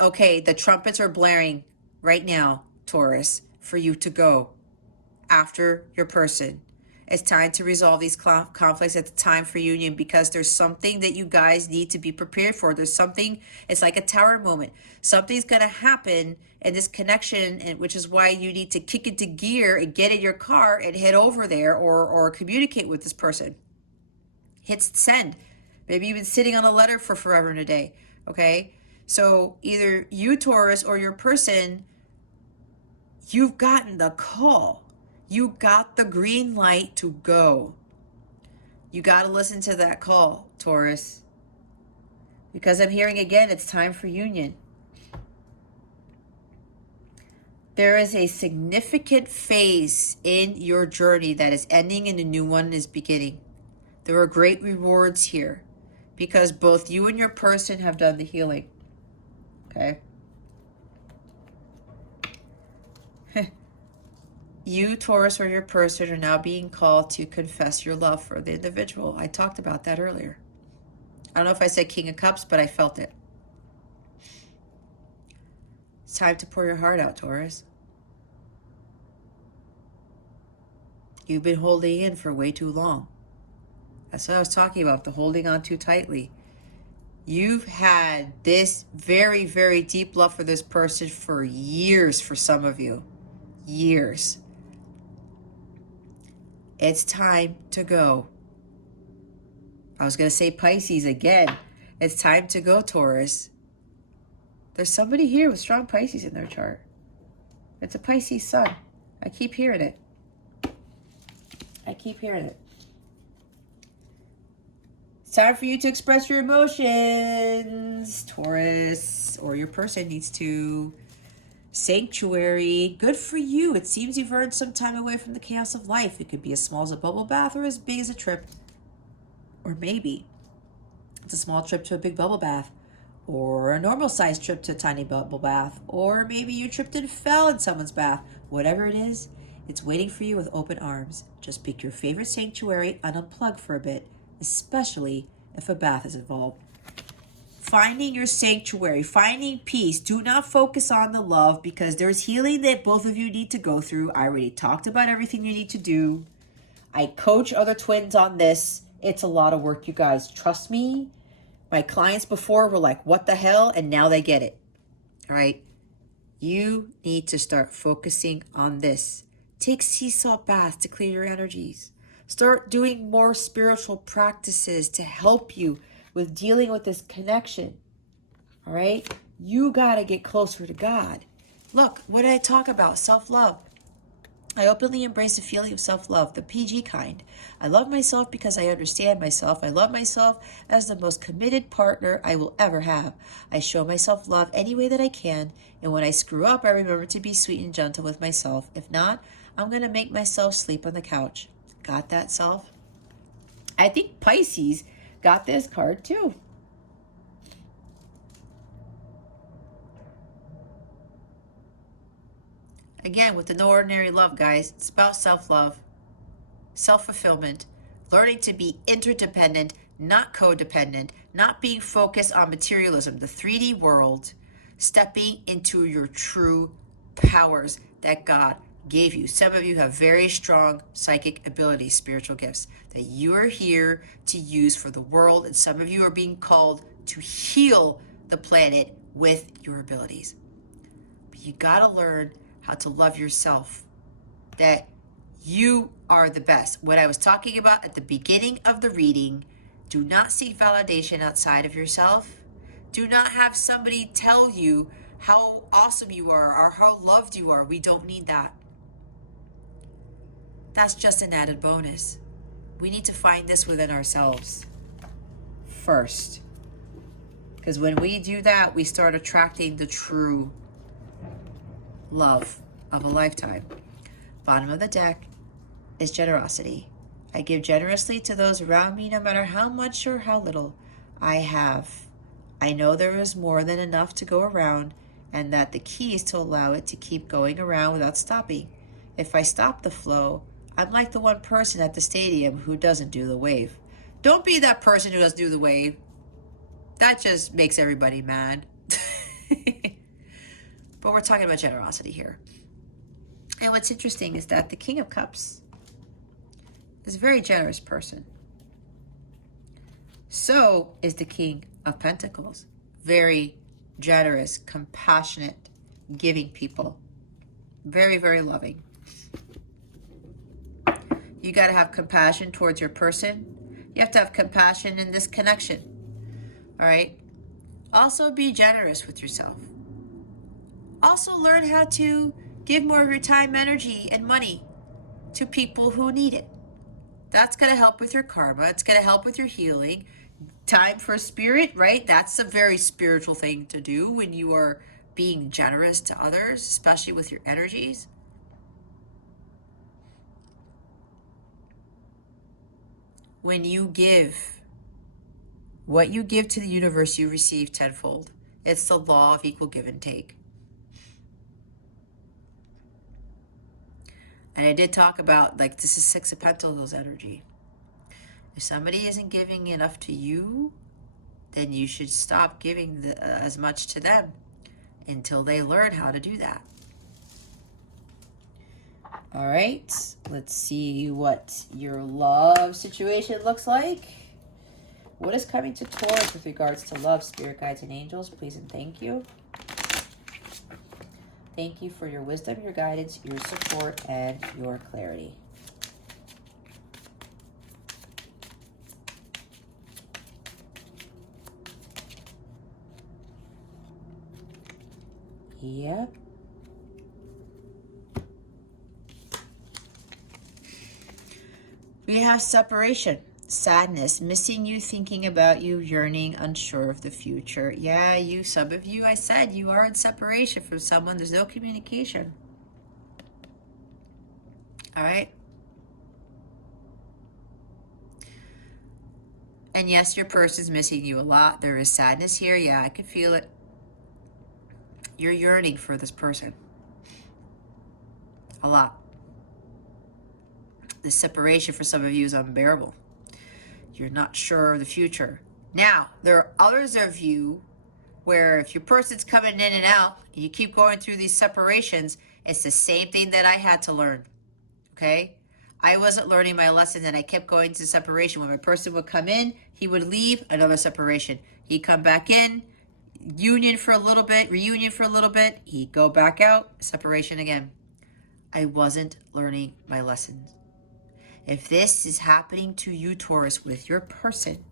okay, the trumpets are blaring right now, Taurus, for you to go after your person. It's time to resolve these conflicts. It's time for union because there's something that you guys need to be prepared for. There's something, it's like a tower moment. Something's going to happen in this connection, and which is why you need to kick into gear and get in your car and head over there or communicate with this person. Hit send. Maybe you've been sitting on a letter for forever and a day. Okay? So either you, Taurus, or your person, you've gotten the call. You got the green light to go. You got to listen to that call, Taurus. Because I'm hearing again, it's time for union. There is a significant phase in your journey that is ending and a new one is beginning. There are great rewards here because both you and your person have done the healing. Okay? You, Taurus, or your person are now being called to confess your love for the individual. I talked about that earlier. I don't know if I said King of Cups, but I felt it. It's time to pour your heart out, Taurus. You've been holding in for way too long. That's what I was talking about, the holding on too tightly. You've had this very, very deep love for this person for years for some of you. Years. It's time to go. I was going to say Pisces again. It's time to go, Taurus. There's somebody here with strong Pisces in their chart. It's a Pisces sun. I keep hearing it. I keep hearing it. It's time for you to express your emotions, Taurus, or your person needs to. Sanctuary. Good for you. It seems you've earned some time away from the chaos of life. It could be as small as a bubble bath or as big as a trip. Or maybe it's a small trip to a big bubble bath, or a normal sized trip to a tiny bubble bath, or maybe you tripped and fell in someone's bath. Whatever it is, it's waiting for you with open arms. Just pick your favorite sanctuary and unplug for a bit, especially if a bath is involved. Finding your sanctuary, finding peace. Do not focus on the love because there's healing that both of you need to go through. I already talked about everything you need to do. I coach other twins on this. It's a lot of work, you guys. Trust me. My clients before were like, what the hell? And now they get it. All right. You need to start focusing on this. Take sea salt baths to clear your energies. Start doing more spiritual practices to help you with dealing with this connection. All right? You got to get closer to God. Look, what did I talk about? Self-love. I openly embrace a feeling of self-love, the PG kind. I love myself because I understand myself. I love myself as the most committed partner I will ever have. I show myself love any way that I can, and when I screw up, I remember to be sweet and gentle with myself. If not, I'm going to make myself sleep on the couch. Got that, self? I think Pisces got this card too. Again, with the no ordinary love, guys, it's about self-love, self-fulfillment, learning to be interdependent, not codependent, not being focused on materialism, the 3D world, stepping into your true powers that God gave you. Some of you have very strong psychic abilities, spiritual gifts that you are here to use for the world, and some of you are being called to heal the planet with your abilities. But you got to learn how to love yourself, that you are the best. What I was talking about at the beginning of the reading, do not seek validation outside of yourself. Do not have somebody tell you how awesome you are or how loved you are. We don't need that. That's just an added bonus. We need to find this within ourselves first. Because when we do that, we start attracting the true love of a lifetime. Bottom of the deck is generosity. I give generously to those around me, no matter how much or how little I have. I know there is more than enough to go around, and that the key is to allow it to keep going around without stopping. If I stop the flow, I'm like the one person at the stadium who doesn't do the wave. Don't be that person who doesn't do the wave. That just makes everybody mad. But we're talking about generosity here. And what's interesting is that the King of Cups is a very generous person. So is the King of Pentacles. Very generous, compassionate, giving people. Very, very loving. You got to have compassion towards your person. You have to have compassion in this connection. All right? Also be generous with yourself. Also learn how to give more of your time, energy, and money to people who need it. That's going to help with your karma. It's going to help with your healing. Time for spirit, right? That's a very spiritual thing to do when you are being generous to others, especially with your energies. When you give, what you give to the universe, you receive tenfold. It's the law of equal give and take. And I did talk about, like, this is Six of Pentacles energy. If somebody isn't giving enough to you, then you should stop giving as much to them until they learn how to do that. All right, let's see what your love situation looks like. What is coming to Taurus with regards to love, spirit guides, and angels? Please and thank you. Thank you for your wisdom, your guidance, your support, and your clarity. Yep. We have separation, sadness, missing you, thinking about you, yearning, unsure of the future. Yeah, some of you, I said, you are in separation from someone. There's no communication. All right? And yes, your person's missing you a lot. There is sadness here. Yeah, I can feel it. You're yearning for this person. A lot. The separation for some of you is unbearable. You're not sure of the future. Now, there are others of you where if your person's coming in and out, and you keep going through these separations, it's the same thing that I had to learn, okay? I wasn't learning my lesson, and I kept going to separation. When my person would come in, he would leave, another separation. He'd come back in, union for a little bit, reunion for a little bit, he'd go back out, separation again. I wasn't learning my lessons. If this is happening to you, Taurus, with your person,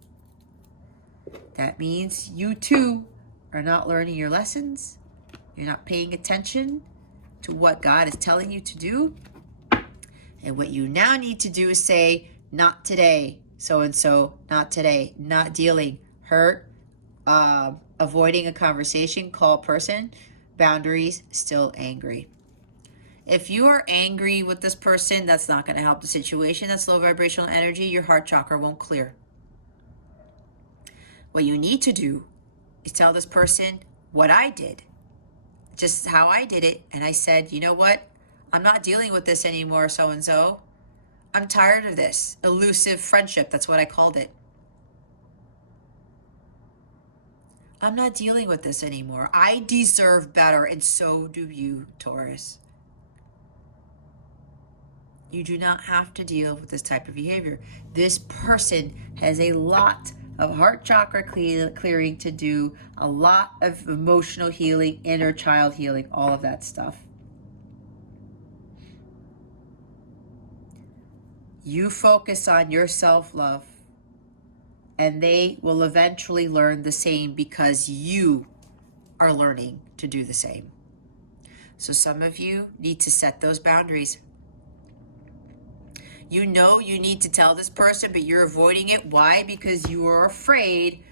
that means you too are not learning your lessons. You're not paying attention to what God is telling you to do. And what you now need to do is say, not today, so-and-so, not today, not dealing, hurt, avoiding a conversation, call person, boundaries, still angry. If you are angry with this person, that's not going to help the situation. That's low vibrational energy. Your heart chakra won't clear. What you need to do is tell this person what I did, just how I did it. And I said, you know what? I'm not dealing with this anymore, so-and-so. I'm tired of this elusive friendship. That's what I called it. I'm not dealing with this anymore. I deserve better, and so do you, Taurus. You do not have to deal with this type of behavior. This person has a lot of heart chakra clearing to do, a lot of emotional healing, inner child healing, all of that stuff. You focus on your self-love, and they will eventually learn the same because you are learning to do the same. So some of you need to set those boundaries. You know you need to tell this person, but you're avoiding it. Why? Because you are afraid,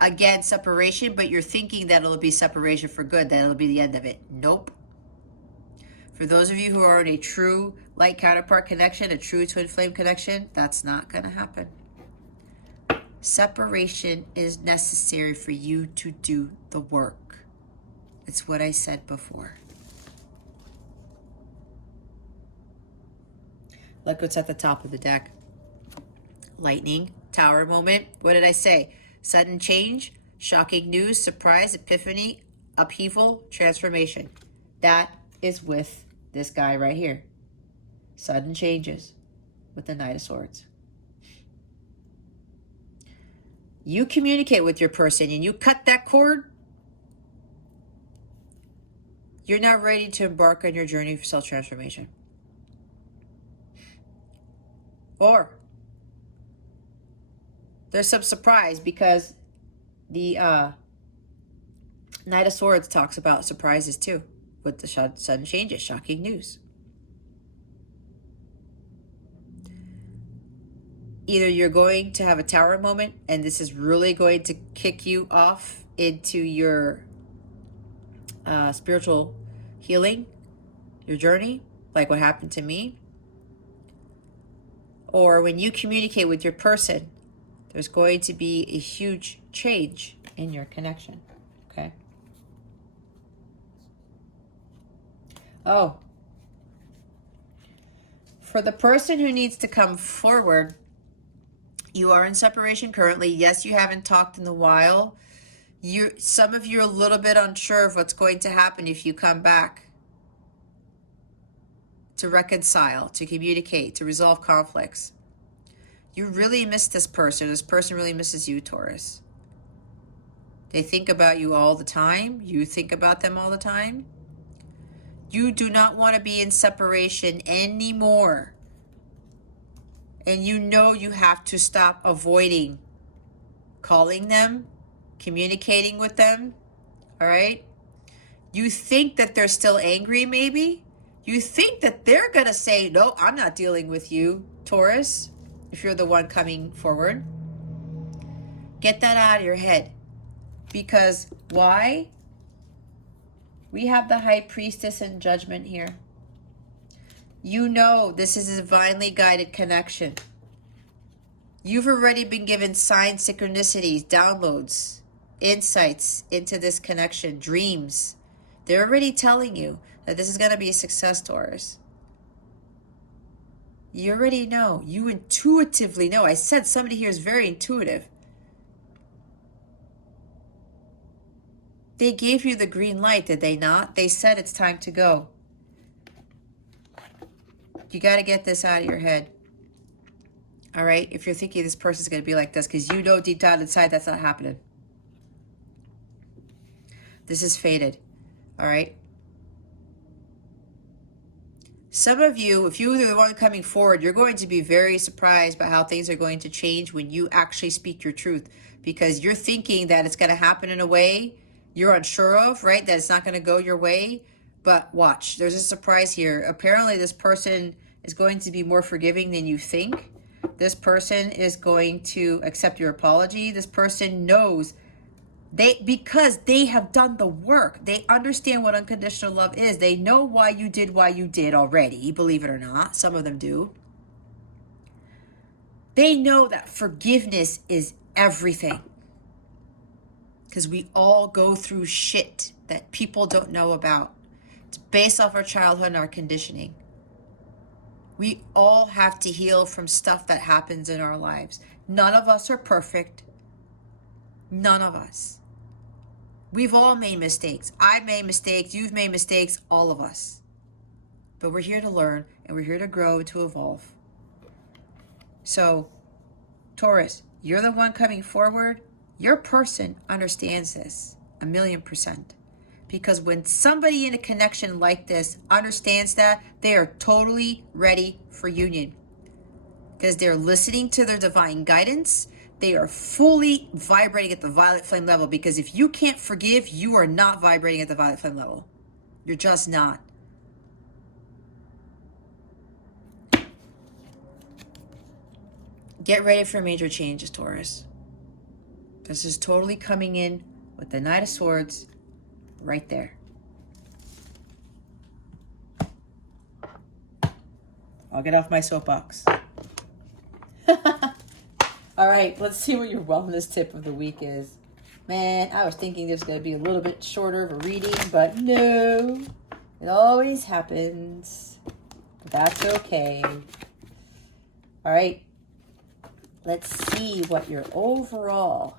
again, separation, but you're thinking that it'll be separation for good, that it'll be the end of it. Nope. For those of you who are in a true light counterpart connection, a true twin flame connection, that's not going to happen. Separation is necessary for you to do the work. It's what I said before. Look what's at the top of the deck. Lightning, tower moment. What did I say? Sudden change, shocking news, surprise, epiphany, upheaval, transformation. That is with this guy right here. Sudden changes with the Knight of Swords. You communicate with your person and you cut that cord, you're not ready to embark on your journey for self-transformation. Or there's some surprise because the Knight of Swords talks about surprises too, with the sudden changes, shocking news. Either you're going to have a tower moment, and this is really going to kick you off into your spiritual healing, your journey, like what happened to me. Or when you communicate with your person, there's going to be a huge change in your connection, okay? Oh, for the person who needs to come forward, you are in separation currently. Yes, you haven't talked in a while. Some of you are a little bit unsure of what's going to happen if you come back to reconcile, to communicate, to resolve conflicts. You really miss this person. This person really misses you, Taurus. They think about you all the time. You think about them all the time. You do not want to be in separation anymore. And you know you have to stop avoiding calling them, communicating with them, all right? You think that they're still angry, maybe? You think that they're going to say, no, I'm not dealing with you, Taurus, if you're the one coming forward. Get that out of your head. Because why? We have the High Priestess in Judgment here. You know this is a divinely guided connection. You've already been given signs, synchronicities, downloads, insights into this connection, dreams. They're already telling you that this is going to be a success, Taurus. You already know. You intuitively know. I said somebody here is very intuitive. They gave you the green light, did they not? They said it's time to go. You got to get this out of your head. All right? If you're thinking this person's going to be like this, because you know deep down inside that's not happening. This is fated. All right? Some of you, if you're the one coming forward, you're going to be very surprised by how things are going to change when you actually speak your truth. Because you're thinking that it's going to happen in a way you're unsure of, right? That it's not going to go your way. But watch, there's a surprise here. Apparently this person is going to be more forgiving than you think. This person is going to accept your apology. This person knows because they have done the work. They understand what unconditional love is. They know why you did already, believe it or not. Some of them do. They know that forgiveness is everything. Because we all go through shit that people don't know about. It's based off our childhood and our conditioning. We all have to heal from stuff that happens in our lives. None of us are perfect. None of us. We've all made mistakes. I've made mistakes. You've made mistakes. All of us. But we're here to learn and we're here to grow and to evolve. So, Taurus, you're the one coming forward. Your person understands this 1,000,000%. Because when somebody in a connection like this understands that, they are totally ready for union. Because they're listening to their divine guidance. They are fully vibrating at the violet flame level. Because if you can't forgive, you are not vibrating at the violet flame level. You're just not. Get ready for major changes, Taurus. This is totally coming in with the Knight of Swords right there. I'll get off my soapbox. All right, let's see what your wellness tip of the week is. Man, I was thinking this was going to be a little bit shorter of a reading, but no. It always happens. But that's okay. All right. Let's see what your wellness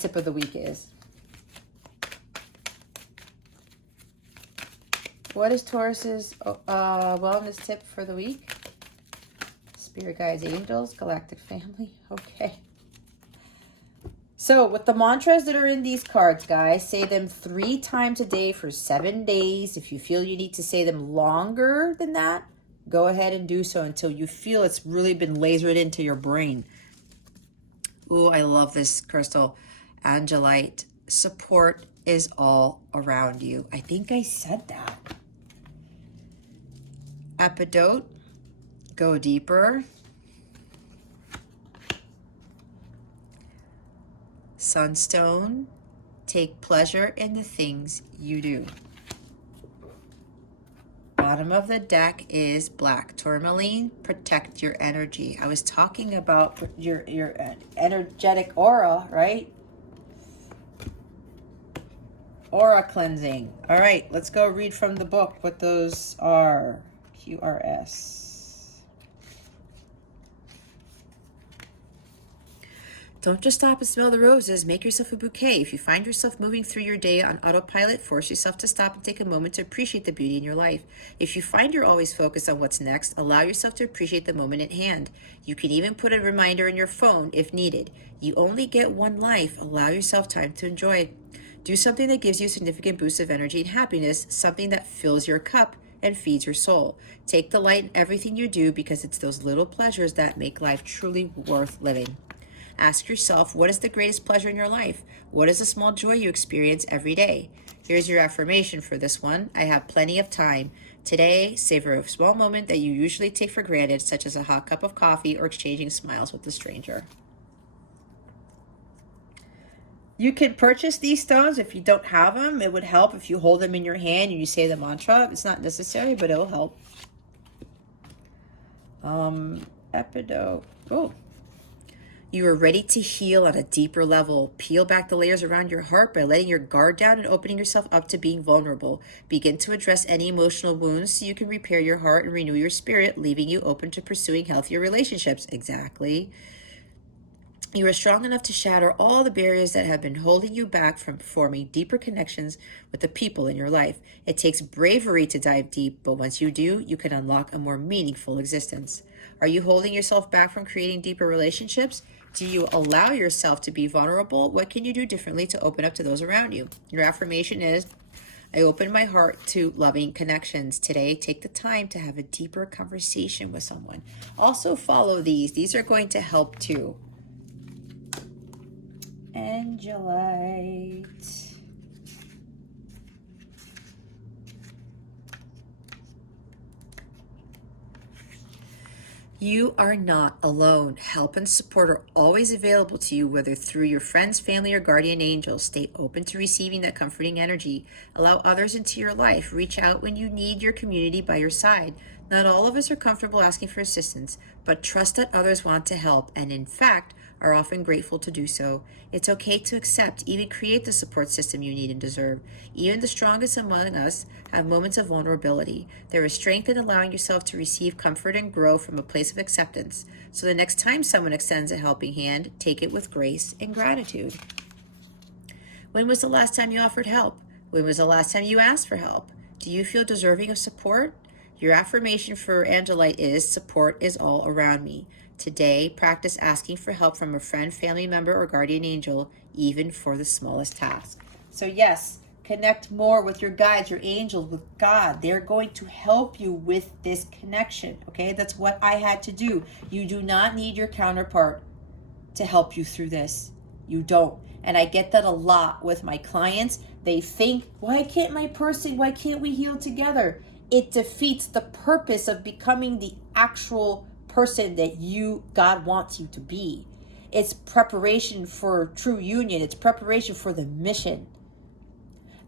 tip of the week is. What is Taurus's wellness tip for the week? Spirit guides, angels, galactic family. Okay. So with the mantras that are in these cards, guys, say them 3 times a day for 7 days. If you feel you need to say them longer than that, go ahead and do so until you feel it's really been lasered into your brain. Ooh, I love this crystal. Angelite. Support is all around you. I think I said that. Epidote. Go deeper. Sunstone. Take pleasure in the things you do. Bottom of the deck is black tourmaline. Protect your energy. I was talking about your energetic aura, right? Aura cleansing. All right, let's go read from the book what those are. QRS. Don't just stop and smell the roses. Make yourself a bouquet. If you find yourself moving through your day on autopilot, force yourself to stop and take a moment to appreciate the beauty in your life. If you find you're always focused on what's next, allow yourself to appreciate the moment at hand. You can even put a reminder in your phone if needed. You only get one life. Allow yourself time to enjoy it. Do something that gives you a significant boost of energy and happiness, something that fills your cup and feeds your soul. Take delight in everything you do because it's those little pleasures that make life truly worth living. Ask yourself, what is the greatest pleasure in your life? What is a small joy you experience every day? Here's your affirmation for this one. I have plenty of time. Today, savor a small moment that you usually take for granted, such as a hot cup of coffee or exchanging smiles with a stranger. You can purchase these stones if you don't have them. It would help if you hold them in your hand and you say the mantra. It's not necessary, but it'll help. Epidote. Oh. You are ready to heal on a deeper level. Peel back the layers around your heart by letting your guard down and opening yourself up to being vulnerable. Begin to address any emotional wounds so you can repair your heart and renew your spirit, leaving you open to pursuing healthier relationships. Exactly. You are strong enough to shatter all the barriers that have been holding you back from forming deeper connections with the people in your life. It takes bravery to dive deep, but once you do, you can unlock a more meaningful existence. Are you holding yourself back from creating deeper relationships? Do you allow yourself to be vulnerable? What can you do differently to open up to those around you? Your affirmation is, I open my heart to loving connections. Today, take the time to have a deeper conversation with someone. Also follow these. These are going to help too. Angelite. You are not alone. Help and support are always available to you, whether through your friends, family, or guardian angels. Stay open to receiving that comforting energy. Allow others into your life. Reach out when you need your community by your side. Not all of us are comfortable asking for assistance, but trust that others want to help, and in fact, are often grateful to do so. It's okay to accept, even create the support system you need and deserve. Even the strongest among us have moments of vulnerability. There is strength in allowing yourself to receive comfort and grow from a place of acceptance. So the next time someone extends a helping hand, take it with grace and gratitude. When was the last time you offered help? When was the last time you asked for help? Do you feel deserving of support? Your affirmation for Angelite is, support is all around me. Today, practice asking for help from a friend, family member, or guardian angel, even for the smallest task. So yes, connect more with your guides, your angels, with God. They're going to help you with this connection, okay? That's what I had to do. You do not need your counterpart to help you through this. You don't. And I get that a lot with my clients. They think, why can't we heal together? It defeats the purpose of becoming the actual person that God wants you to be. It's preparation for true union. It's preparation for the mission.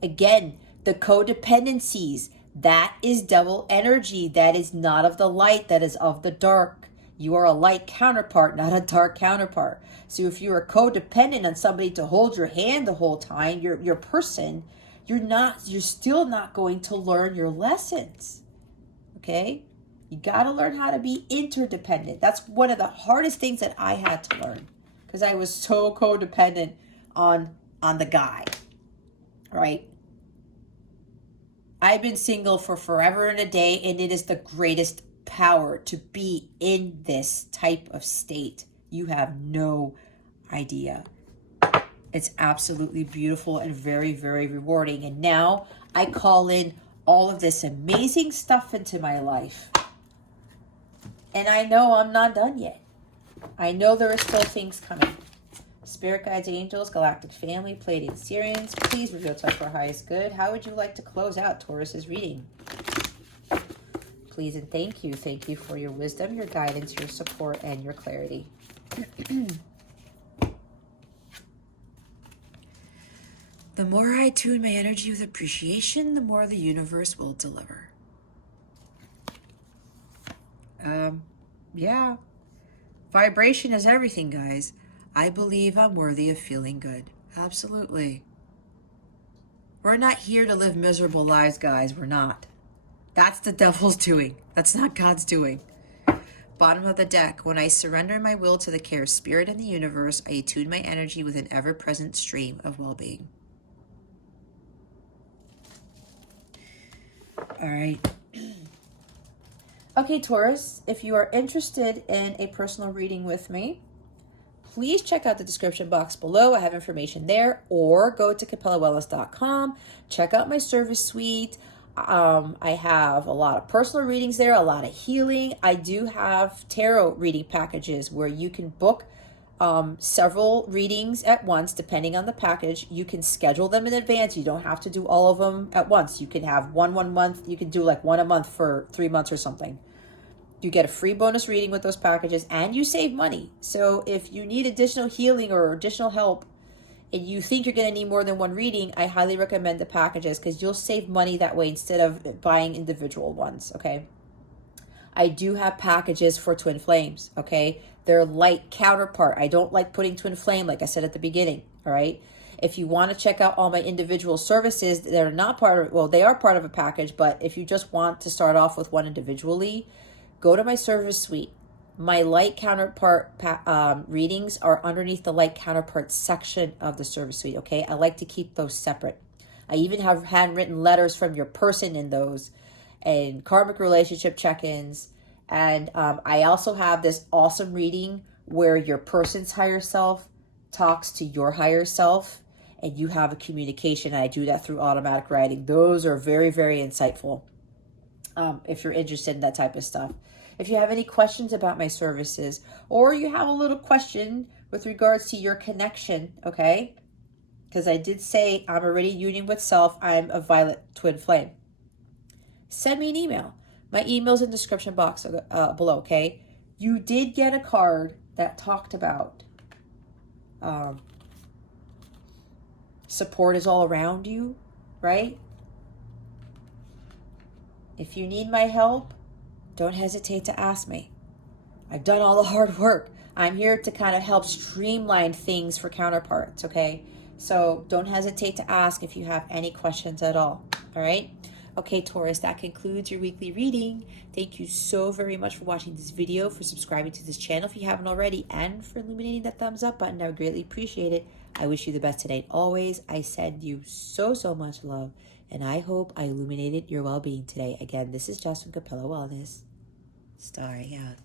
Again, the codependencies, that is double energy. That is not of the light, that is of the dark. You are a light counterpart, not a dark counterpart. So if you are codependent on somebody to hold your hand the whole time, your person, you're still not going to learn your lessons. Okay? You got to learn how to be interdependent. That's one of the hardest things that I had to learn, because I was so codependent on the guy, right? I've been single for forever and a day, and it is the greatest power to be in this type of state. You have no idea. It's absolutely beautiful and very, very rewarding. And now I call in all of this amazing stuff into my life. And I know I'm not done yet. I know there are still things coming. Spirit guides, angels, galactic family, Pleiadian Sirians, please reveal to us for our highest good. How would you like to close out Taurus's reading? Please and thank you. Thank you for your wisdom, your guidance, your support, and your clarity. The more I tune my energy with appreciation, the more the universe will deliver. Yeah. Vibration is everything, guys. I believe I'm worthy of feeling good. Absolutely. We're not here to live miserable lives, guys. We're not. That's the devil's doing. That's not God's doing. Bottom of the deck. When I surrender my will to the care of spirit and the universe, I attune my energy with an ever-present stream of well-being. All right. Okay, Taurus, if you are interested in a personal reading with me, please check out the description box below. I have information there, or go to CapellaWellness.com. Check out my service suite. I have a lot of personal readings there, a lot of healing. I do have tarot reading packages where you can book several readings at once, depending on the package. You can schedule them in advance. You don't have to do all of them at once. You can have one month. You can do like one a month for 3 months or something. You get a free bonus reading with those packages, and you save money. So if you need additional healing or additional help, and you think you're going to need more than one reading, I highly recommend the packages, because you'll save money that way instead of buying individual ones, okay? I do have packages for twin flames, okay? They're light counterpart. I don't like putting twin flame, like I said at the beginning, all right? If you want to check out all my individual services that are not part of, well, they are part of a package, but if you just want to start off with one individually, go to my service suite. My light counterpart readings are underneath the light counterpart section of the service suite, okay? I like to keep those separate. I even have handwritten letters from your person in those, and karmic relationship check-ins. And I also have this awesome reading where your person's higher self talks to your higher self, and you have a communication. I do that through automatic writing. Those are very, very insightful if you're interested in that type of stuff. If you have any questions about my services, or you have a little question with regards to your connection, okay? Because I did say I'm already union with self. I'm a violet twin flame. Send me an email. My email's in the description box below, okay? You did get a card that talked about support is all around you, right? If you need my help, don't hesitate to ask me. I've done all the hard work. I'm here to kind of help streamline things for counterparts, okay? So don't hesitate to ask if you have any questions at all right? Okay, Taurus, that concludes your weekly reading. Thank you so very much for watching this video, for subscribing to this channel if you haven't already, and for illuminating that thumbs up button. I would greatly appreciate it. I wish you the best today. Always, I send you so, so much love, and I hope I illuminated your well-being today. Again, this is Jess from Capella Wellness. Starry out.